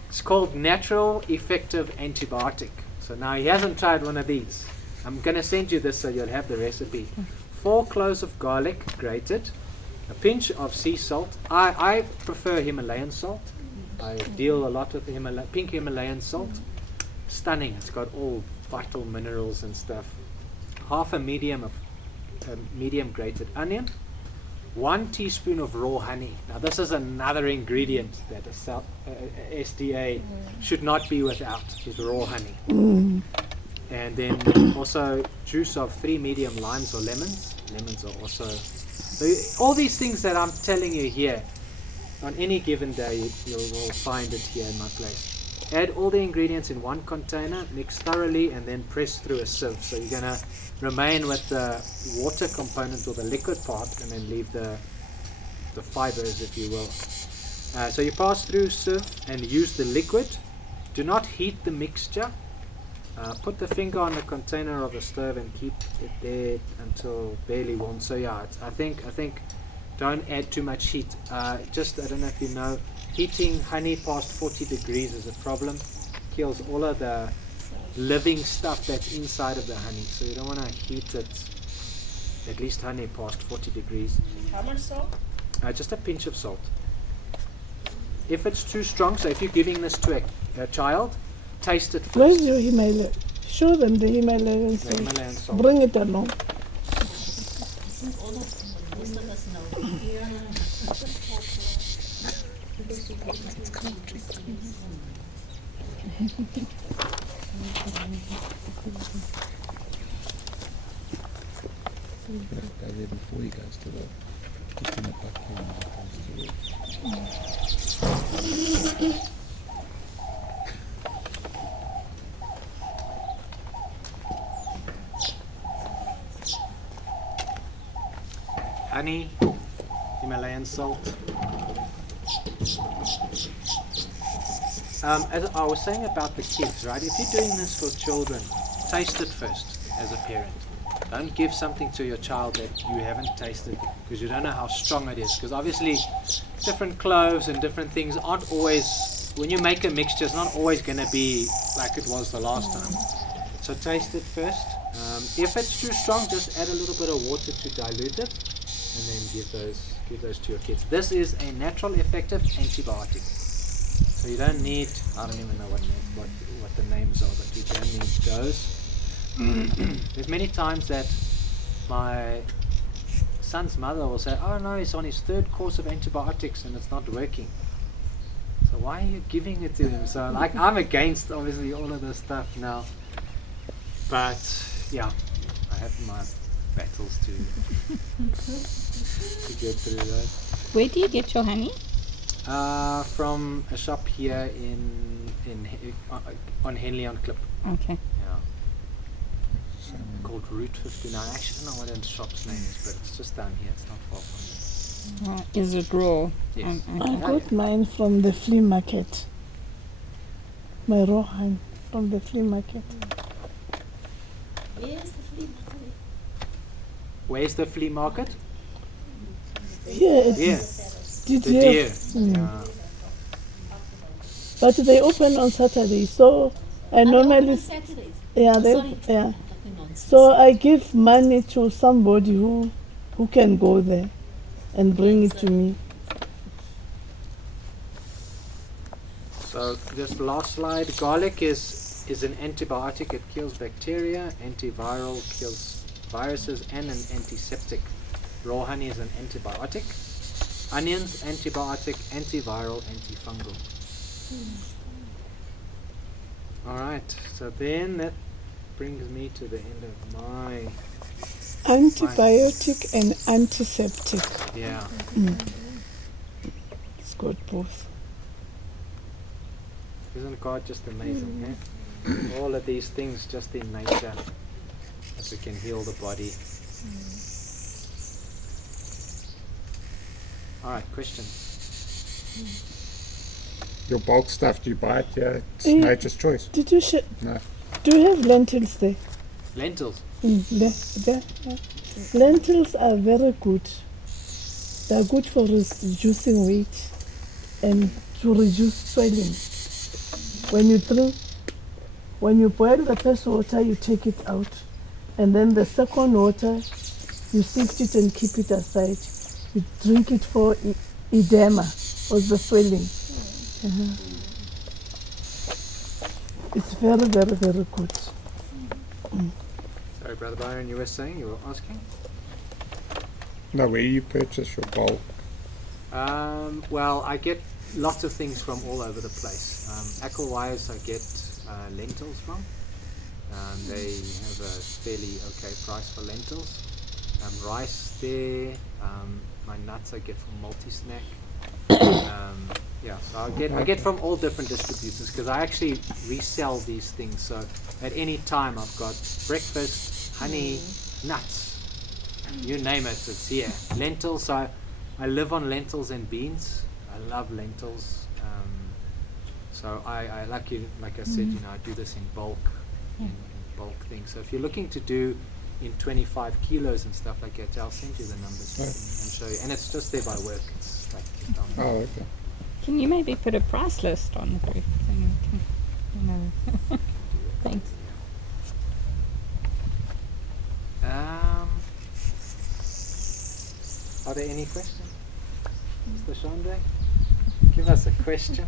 it's called Natural Effective Antibiotic. So now he hasn't tried one of these. I'm going to send you this so you'll have the recipe. 4 cloves of garlic grated, a pinch of sea salt. I prefer Himalayan salt. I deal a lot with pink Himalayan salt. Stunning. It's got all vital minerals and stuff. Half a medium grated onion. 1 teaspoon of raw honey. Now this is another ingredient that a SDA should not be without, is raw honey. And then also juice of 3 medium limes or lemons. Lemons are also... So all these things that I'm telling you here, on any given day you will find it here in my place. Add all the ingredients in 1 container, mix thoroughly, and then press through a sieve. So you're going to remain with the water component or the liquid part, and then leave the fibers, if you will. So you pass through sieve and use the liquid. Do not heat the mixture. Put the finger on the container of the stove and keep it there until barely warm. So yeah, I think don't add too much heat. Just, I don't know if you know, heating honey past 40 degrees is a problem. Kills all of the living stuff that's inside of the honey. So you don't want to heat it, at least honey past 40 degrees. How much salt? Just a pinch of salt. If it's too strong, so if you're giving this to a child, taste it first. Where's your Himalayan? Show them the Himalayan The salt. Himalayan salt. Bring it along. Most of us know. Go there before he goes to work. Just in a bucket when he goes to work. Honey, Himalayan salt. As I was saying about the kids, right? If you're doing this for children, taste it first as a parent. Don't give something to your child that you haven't tasted, because you don't know how strong it is. Because obviously different cloves and different things aren't always, when you make a mixture, it's not always going to be like it was the last time. So taste it first. If it's too strong, just add a little bit of water to dilute it, and then give those to your kids. This is a natural effective antibiotic. So you don't need, I don't even know what the names are, but you don't need those. There's many times that my son's mother will say, oh no, he's on his 3rd course of antibiotics and it's not working. So why are you giving it to him? So like, I'm against obviously all of this stuff now. But yeah, I have my battles to get through that. Where do you get your honey? From a shop here on Henley on Klip. Okay. Yeah. Called Route 59. I actually don't know what the shop's name is, but it's just down here. It's not far from here. Is it raw? Yes. I got mine from the flea market. My rohan from the flea market. Where's the flea market? Where's the flea market? Here it Yeah, did the here. deer. Mm. Yeah. But they open on Saturday, so I Are they open normally on Saturdays? yeah they Sorry, yeah. talking nonsense. So I give money to somebody who can go there and bring it to me. So this last slide, garlic is an antibiotic. It kills bacteria, antiviral, kills viruses, and an antiseptic. Raw honey is an antibiotic. Onions, antibiotic, antiviral, antifungal. All right. So then that brings me to the end of my Antibiotic and antiseptic. yeah. It's got both. Isn't God just amazing? Eh? All of these things just in nature that we can heal the body. All right. Questions? Your bulk stuff, do you buy it? Yeah, it's Eh. nature's choice. Did you No. do you have lentils there? Lentils. There. Lentils are very good. They are good for reducing weight and to reduce swelling. When you boil the first water, you take it out, and then the second water, you sift it and keep it aside. You drink it for edema, or the swelling. It's very, very, very good. Sorry, Brother Byron, you were saying, you were asking? No, where you purchase your bulk. Well, I get lots of things from all over the place. Acklewise, I get lentils from. They have a fairly okay price for lentils. Rice there. My nuts I get from Multi-Snack. Yeah, so I get from all different distributors because I actually resell these things. So at any time I've got breakfast, honey, nuts, you name it, it's here. Lentils, I live on lentils and beans. I love lentils. So I like I said, I do this in bulk things. So if you're looking to do in 25 kilos and stuff like that, I'll send you the numbers and show you. And it's just there by work. It's like Oh, okay. Can you maybe put a price list on the group? Thanks. Are there any questions? Mr. Chandre? Give us a question.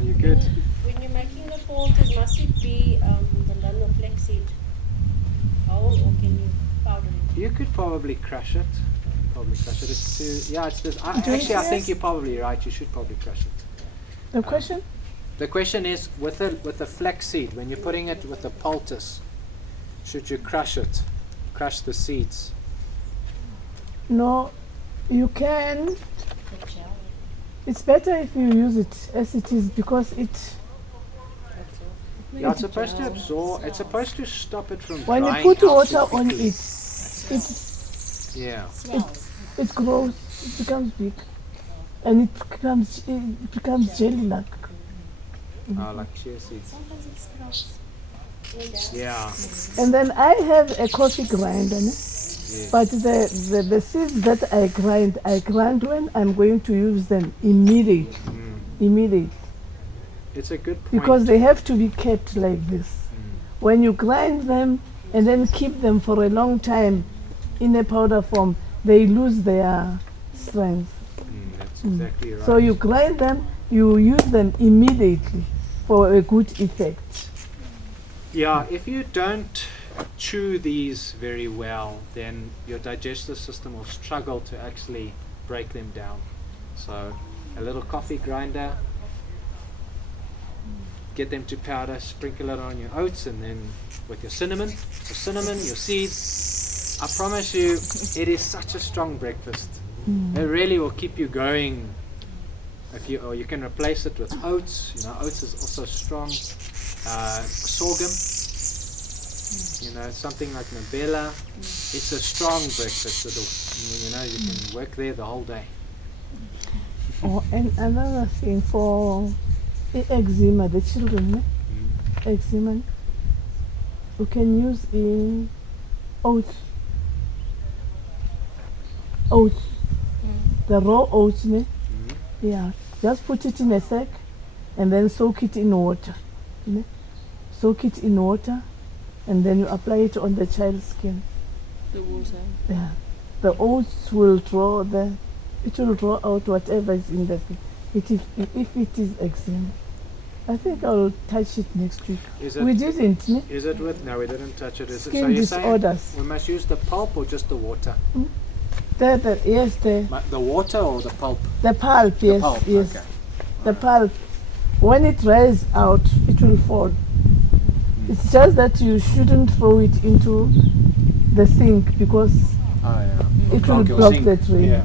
Are you good? When you're making the poultice, must it be the lung or flaxseed whole, or can you powder it? You could probably crush it. It's too. Yeah, it's this. Actually, I think you're probably right. You should probably crush it. The question? The question is with the flaxseed, when you're putting it with the poultice, should you crush it? Crush the seeds. No, you can. The gel. It's better if you use it as it is because it. Yeah, it's supposed to absorb. It's supposed to stop it from When you drying put out water too on quickly. it Yeah. Swells. it grows, it becomes big, and it becomes jelly-like. Like chia seeds. Sometimes it sprouts. Yeah. And then I have a coffee grinder, ne? Yes. But the seeds that I grind when I'm going to use them immediately. It's a good point. Because they have to be kept like this. When you grind them and then keep them for a long time in a powder form, they lose their strength. That's exactly right. So you grind them, you use them immediately for a good effect. Yeah, if you don't chew these very well, then your digestive system will struggle to actually break them down. So a little coffee grinder, get them to powder, sprinkle it on your oats, and then with your cinnamon, your seeds. I promise you, it is such a strong breakfast. It really will keep you going. Or you can replace it with oats. Oats is also strong. Sorghum. You know, something like Nabella. It's a strong breakfast. You can work there the whole day. Oh, and another thing for eczema, the children, eczema, you can use in oats. The raw oats, yeah. Just put it in a sack and then soak it in water. Soak it in water and then you apply it on the child's skin. The water. Yeah. The oats will draw out whatever is in the thing. If it is eczema. I think I'll touch it next week. We didn't. Is it with? No, we didn't touch it. Is it, Skin so you're disorders. saying we must use the pulp or just the water? Yes, The water or the pulp? the pulp, The yes, pulp, yes. okay. The pulp. When it dries out, it will fall. It's just that you shouldn't throw it into the sink because Oh yeah. it will your block sink. the drain. Yeah.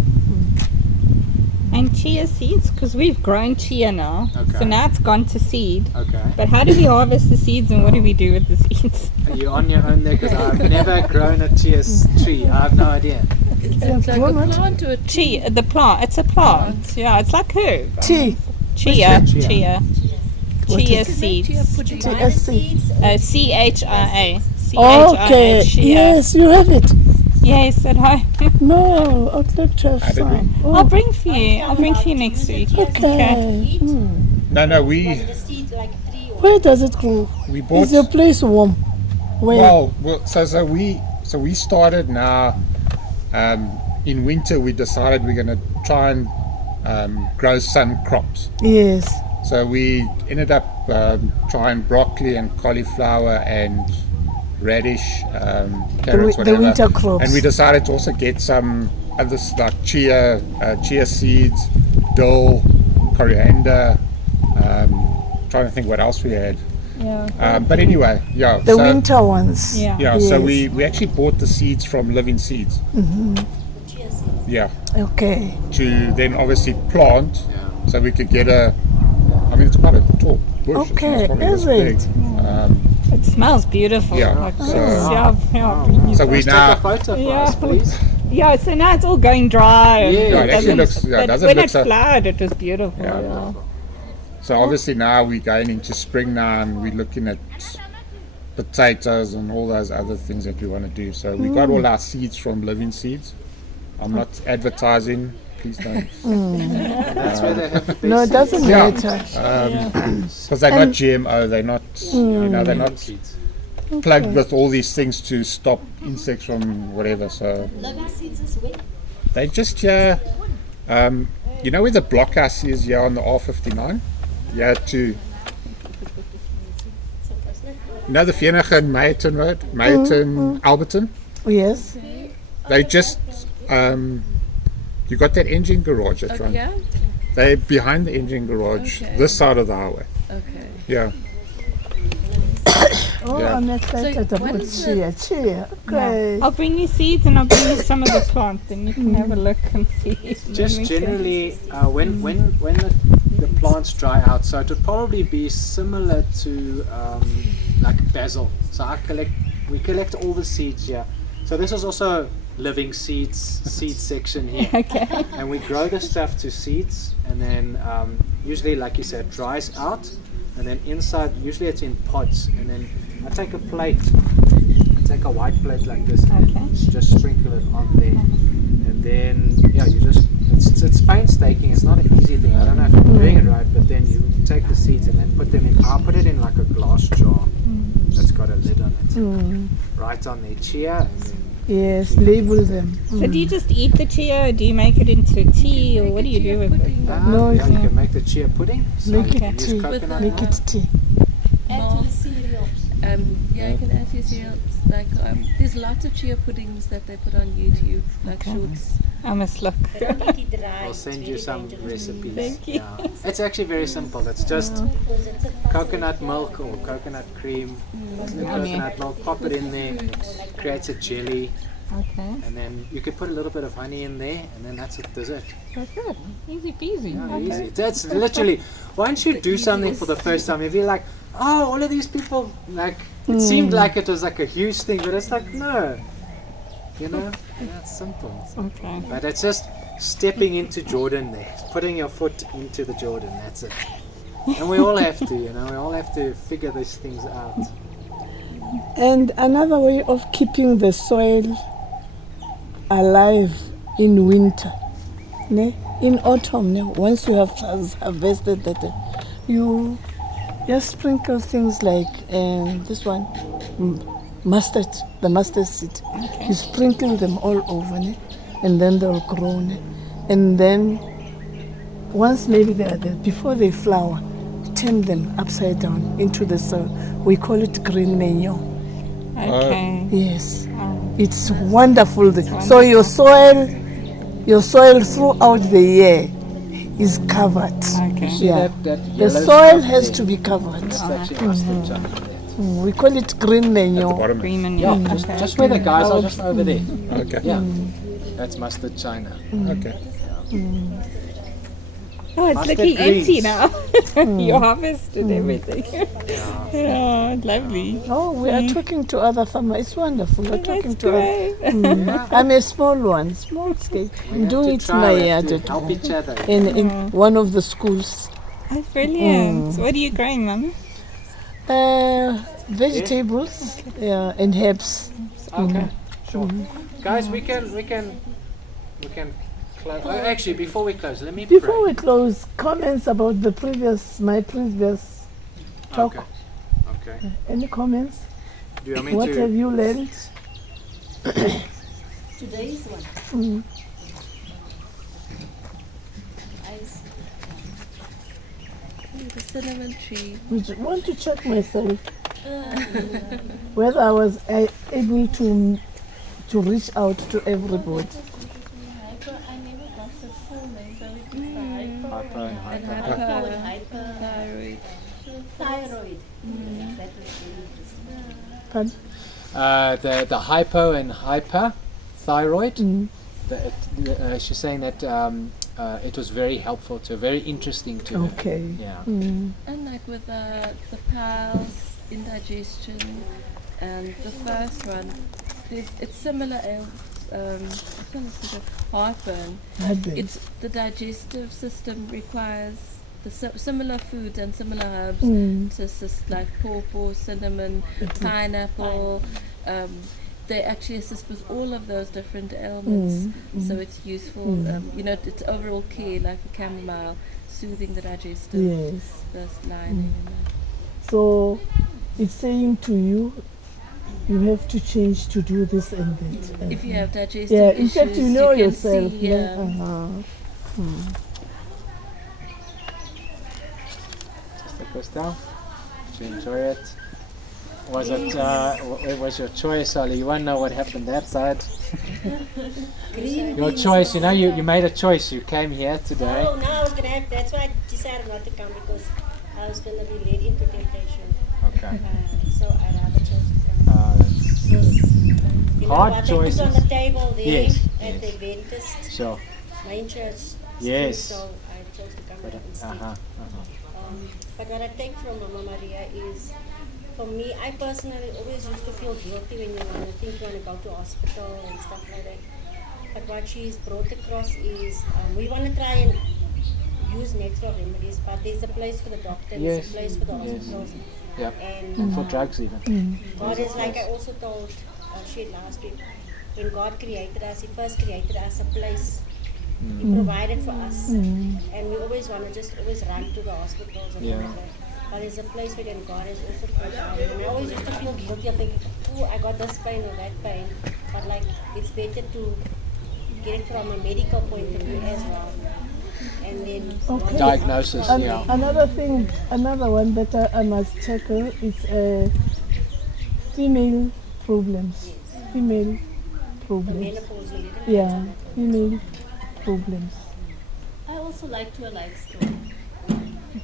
And chia seeds, because we've grown chia now, Okay. so now it's gone to seed. Okay. But how do we harvest the seeds and what do we do with the seeds? Are you on your own there? Because I've never grown a chia tree. I have no idea. It's like a grown it. plant or a Chia, the plant. It's a plant. Yeah, it's like herb. Tea. Chia, Chia? chia, What chia is seeds. chia pudding. Chia seeds. CHIA. Okay, chia. yes, you have it. Yes, at home. No, I'd like to have How did we- some. I'll bring for you. I'll bring for you next week. Okay. No, we The seed like 3 or Where does it grow? we bought. Is your place warm? Where? So we started now. In winter, we decided we're going to try and grow sun crops. Yes. So we ended up trying broccoli and cauliflower and radish, carrots, the whatever. winter crops. And we decided to also get some others like chia seeds, dill, coriander. Trying to think what else we had. Yeah. But anyway, yeah. The so, winter ones. Yeah. Yeah, so Yes. we actually bought the seeds from Living Seeds. chia seeds. Yeah, Okay. to then obviously plant, Yeah. so we could get I mean, it's quite a tall bush. Okay, it's probably is this it? big. It smells beautiful. Yeah, Like so- this. Yeah, yeah. So we Let's now, take a photo for Yeah. us, please. Yeah, so now it's all going dry. and Yeah, it doesn't- actually looks- yeah, it but doesn't when look it so- flowered, it was beautiful. Yeah. Yeah. so obviously now we're going into spring now, and we're looking at potatoes and all those other things that we want to do. So we got all our seeds from Living Seeds. I'm not advertising. Please don't, That's where they have the best No, it doesn't Yeah. matter. because they're not GMO. They're not, they're not seeds. plugged with all these things to stop insects from whatever. So Living seeds is wet. they just here, you know where the blockhouse is here on the R59? Yeah, to you know the Verenigde Meyerton Road, Meyerton, Alberton. Yes. They just you got that engine garage that's right. Yeah? They're behind the engine garage, Okay. this side of the highway. Okay. Yeah. Oh, Yeah. I'm excited So what about is the- chia. Okay. I'll bring you seeds and I'll bring you some of the plant, then you can have a look and see. And then Just we can- generally, when the plants dry out, so it would probably be similar to like basil. So we collect all the seeds here. So this is also Living Seeds seed section here, Okay. and we grow the stuff to seeds, and then usually, like you said, dries out, and then inside usually it's in pods, and then I take a plate, take a white plate like this, and Okay. just sprinkle it on there, and then it's painstaking. It's not an easy thing. I don't know if I'm doing it right, but then you take the seeds and then put them in. I'll put it in like a glass jar that's got a lid on it. Right on there, chia, and then Yes, label them. So do you just eat the chia or do you make it into tea or what do you do with it? No, yeah, you yeah. can make the chia pudding. So Make you it can use tea. coconut Make milk. it tea. Add to the cereals. Yeah, you can add your cereals. Like, there's lots of chia puddings that they put on YouTube, like shorts. I must look. But don't eat it dry. I'll it's send very you some dangerous. recipes. Thank you. Yeah. It's actually very simple. It's just Because it's a coconut milk or coconut cream. The coconut milk, pop it in there, creates a jelly, Okay. and then you could put a little bit of honey in there, and then that's it, dessert. That's good. Easy peasy. Yeah, Okay. easy. That's literally. Once you do something for the first time, you'll be like, oh, all of these people like It seemed like it was like a huge thing, but it's like, no. You know, it's simple. Okay. But it's just stepping into Jordan there, putting your foot into the Jordan, that's it. And we all have to, you know, we all have to figure these things out. And another way of keeping the soil alive in winter, ne? In autumn, ne? Once you have harvested that, you just sprinkle things like this one, mustard, the mustard seed. You sprinkle them all over, ne? And then they'll grow. Ne? And then once maybe they are there, before they flower, turn them upside down into the soil. We call it green manure. Okay. Yes, Oh, it's wonderful. wonderful. So your soil throughout the year is covered. okay. Yeah. That The yellow soil stuff has there, to be covered. that's actually mustard chocolate. We call it green At the manure. bottom. Green and Yeah, yellow. just, Okay. just where the guys are, just over there. Okay. Yeah, that's mustard China. Okay. Oh, it's Mustard looking empty greens. now. You harvested everything. Oh, lovely. Oh, we are talking to other farmers. It's wonderful. We're talking That's to other. great. I'm a small one, small scale. We I'm have doing to it in try, my we have yard to help each other. in one of the schools. Oh, brilliant. What are you growing, Mum? Vegetables, yeah, and herbs. Okay, sure. Guys, we can close. Oh, actually, before we close, let me Before pray. we close, comments about my previous talk. Okay. Okay. Any comments? Do you want me What to? have you learned? Today's one. Mm. The cinnamon tree. I want to check myself whether I was able to reach out to everybody. I never got the full name, so it is the Hyper and And hyper. hyperthyroid. Thyroid. That was very interesting. Pardon? The hypo and hyper thyroid. Mm. She's saying that it was very helpful to her, very interesting to her. Okay. Yeah. Mm. And like with the piles, indigestion, and the first one, it's similar as heartburn. Heartburn. It's the digestive system requires the similar foods and similar herbs Mm. to assist, like pawpaw, cinnamon, pineapple. They actually assist with all of those different ailments. So it's useful. It's overall care, like a chamomile, soothing the digestive Yes. the lining. So it's saying to you, you have to change to do this and that. If you have digestive Yeah, in issues, fact, you know can yourself. see, Yeah. Uh-huh. Sister Christel, did you enjoy it? Was it? What was your choice, Ollie? You won't know what happened that side. Your choice. You know, you made a choice. You came here today. Oh, no, I was gonna have. That's why I decided not to come, because I was gonna be led into temptation. Okay. So I rather chose to come. That's You know Hard what choices. they put on the table there Yes, at yes. the Adventist sure. main church. Yes. So I chose to come But, here instead. But what I take from Mama Maria is, for me, I personally always used to feel guilty when you think you want to go to hospital and stuff like that. But what she's brought across is, we want to try and use natural remedies, but there's a place for the doctor, there's Yes, a place for the yes. hospitals. Yep. And And for drugs even. God is, like I also told, shared last week, when God created us, He first created us a place. He provided for us. And we always want to just always run to the hospitals and all Yeah. of that. But there's a place where then God has also provided. And I always used to feel guilty of thinking, oh, I got this pain or that pain. But like, it's better to get it from a medical point of view as well. And then Okay. Diagnosis. Yeah. Another thing, another one that I must tackle is female problems. Female problems. menopause, you can Yeah, female problems. I also like your life story.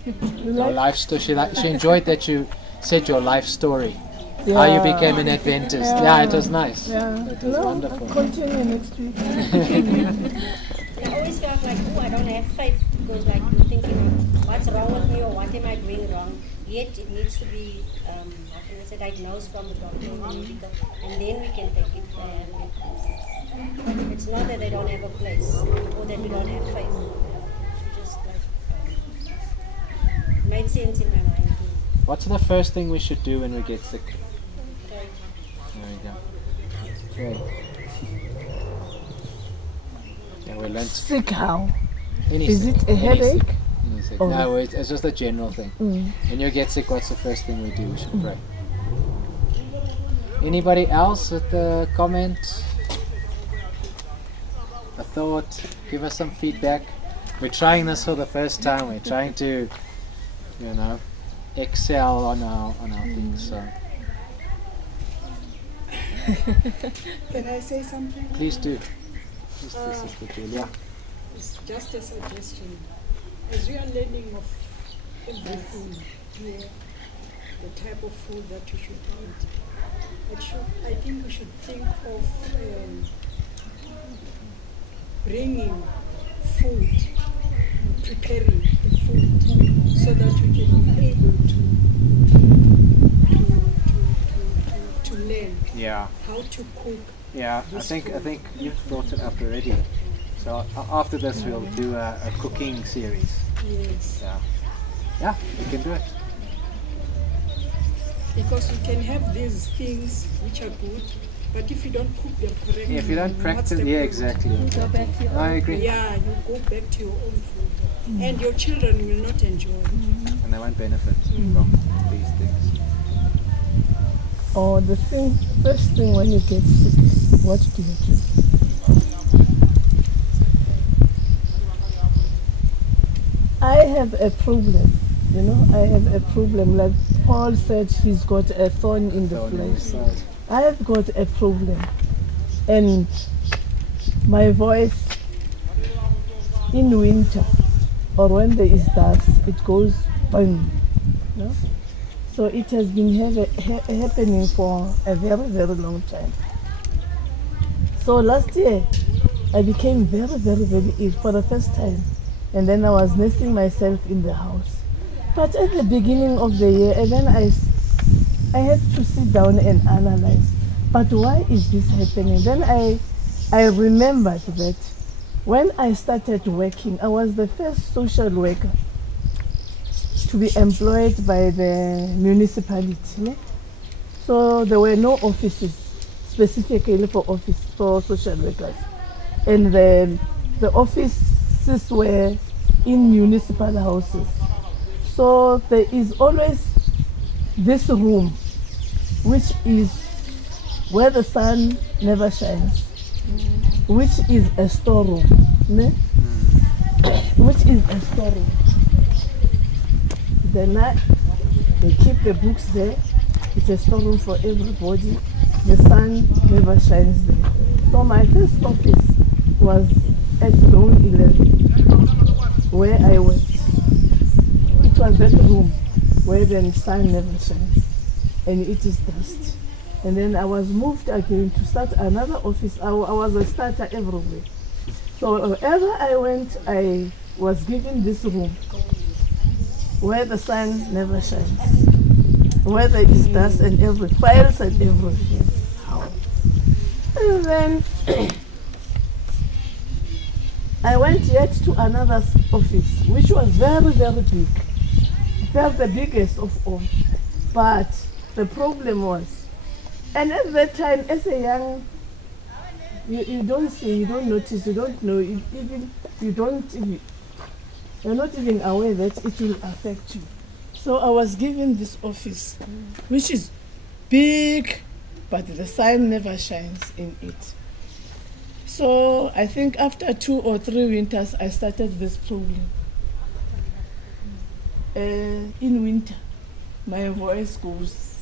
You Your like? life story. She enjoyed that you said your life story. How you became an Adventist. Yeah, it was nice. Yeah. It was wonderful. I'll continue next week. I always felt like, oh, I don't have faith, because like you're thinking, what's wrong with me or what am I doing wrong? yet it needs to be, how can I say, diagnosed from the doctor or the medical, and then we can take it there. It's not that they don't have a place or that we don't have faith. It just made sense in my mind too. What's the first thing we should do when we get sick? Okay. There we go. Pray. Yeah, we learned Sick how? any Is sick, it a any headache? sick, any sick. Or- No, it's just a general thing. When you get sick, what's the first thing we do? We should pray. Anybody else with a comment? A thought? Give us some feedback. We're trying this for the first time. We're trying to, excel on our things. So Can I say something? please do. Please do, Sister Julia. It's just a suggestion. As you are learning of everything here, the type of food that you should eat, I think we should think of bringing food, preparing the food, so that we can be able to learn Yeah. how to cook. Yeah, I think you've brought it up already. So after this, we'll do a cooking series. Yes. So yeah, we can do it. Because we can have these things which are good, but if you don't cook them correctly, If you don't what's practice, the yeah, point? exactly. Go back to your I own agree, Yeah, you go back to your own food, and your children will not enjoy it. and they won't benefit from these things. Or the first thing when you get sick, what do you do? I have a problem, I have a problem. Like Paul said, he's got a thorn in the Thorn in his flesh. side. I have got a problem, and my voice in winter or when there is dust, it goes boom. So it has been happening for a very, very long time. So last year, I became very, very, very ill for the first time. And then I was nursing myself in the house. But at the beginning of the year, and then I had to sit down and analyze. But why is this happening? Then I remembered that when I started working, I was the first social worker to be employed by the municipality. So there were no offices specifically for social workers. And the offices were in municipal houses. So there is always this room, which is where the sun never shines, which is a storeroom, which is a storeroom. They keep the books there. It's a storeroom for everybody. The sun never shines there. So my first office was at Zone 11, where I worked. It was that room where the sun never shines and it is dust. And then I was moved again to start another office. I was a starter everywhere. So wherever I went, I was given this room where the sun never shines, where there is dust and files and everything. And then I went yet to another office, which was very, very big. Felt the biggest of all. But the problem was, and at that time, as a young, you don't see, you don't notice, you don't know, you're not even aware that it will affect you. So I was given this office, which is big, but the sun never shines in it. So I think after 2 or 3 winters, I started this problem. In winter, my voice goes,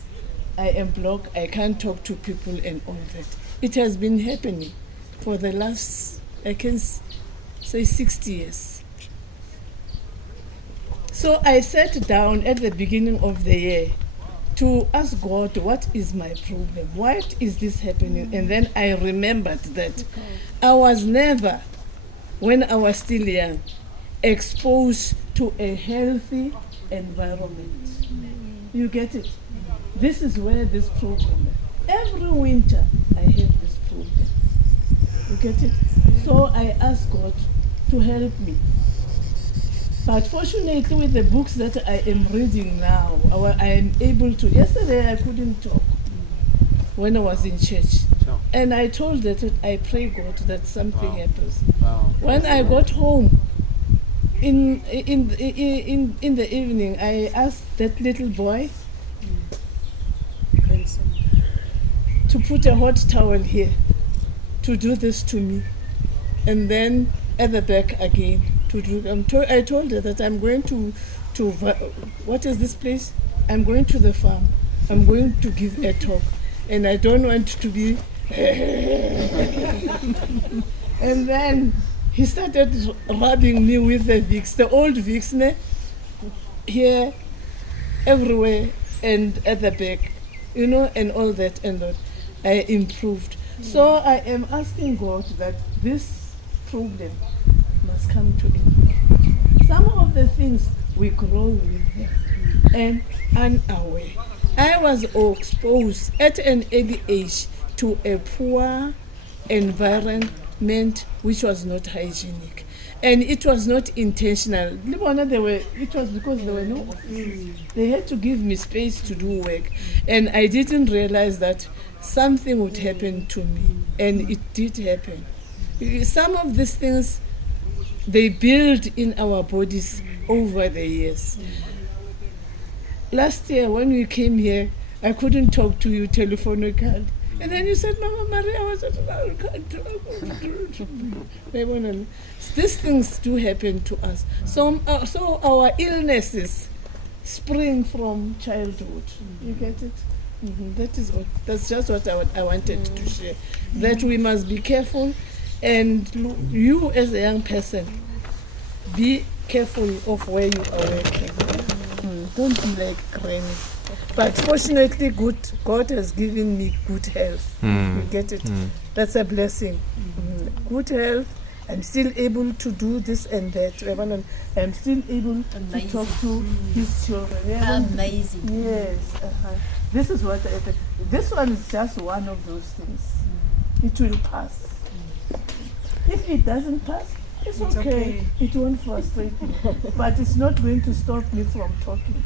I am blocked, I can't talk to people and all that. It has been happening for the last, I can say 60 years. So I sat down at the beginning of the year to ask God, what is my problem? What is this happening? And then I remembered that I was never, when I was still young, exposed to a healthy environment. You get it? This is where this problem is. Every winter I have this problem. You get it? So I ask God to help me. But fortunately, with the books that I am reading now, I am able to. Yesterday I couldn't talk when I was in church. Sure. And I told that I pray God that something Wow. happens. Wow. When I got home in the evening, I asked that little boy to put a hot towel here to do this to me, and then at the back again to do. I told her that I'm going to what is this place? I'm going to the farm. I'm going to give a talk, and I don't want to be. And then he started rubbing me with the Vicks, the old Vicks, here, everywhere, and at the back, and all that and that. I improved. So I am asking God that this problem must come to an end. Some of the things we grow with them and unaware. I was exposed at an early age to a poor environment which was not hygienic. And it was not intentional. It was because there were no offices. They had to give me space to do work. And I didn't realize that something would happen to me. And it did happen. Some of these things, they build in our bodies over the years. Last year when we came here, I couldn't talk to you telephonically. And then you said, Mama Maria, I was these things do happen to us. So our illnesses spring from childhood. You get it? That's just what I wanted to share. That we must be careful, and you as a young person, be careful of where you are working. Don't be like granny. But fortunately, God has given me good health. You get it? That's a blessing. Good health. I'm still able to do this and that. I'm still able to talk to his children. Amazing. Yes. This is what I think. This one is just one of those things. It will pass. If it doesn't pass, it's okay. It won't frustrate me. But it's not going to stop me from talking.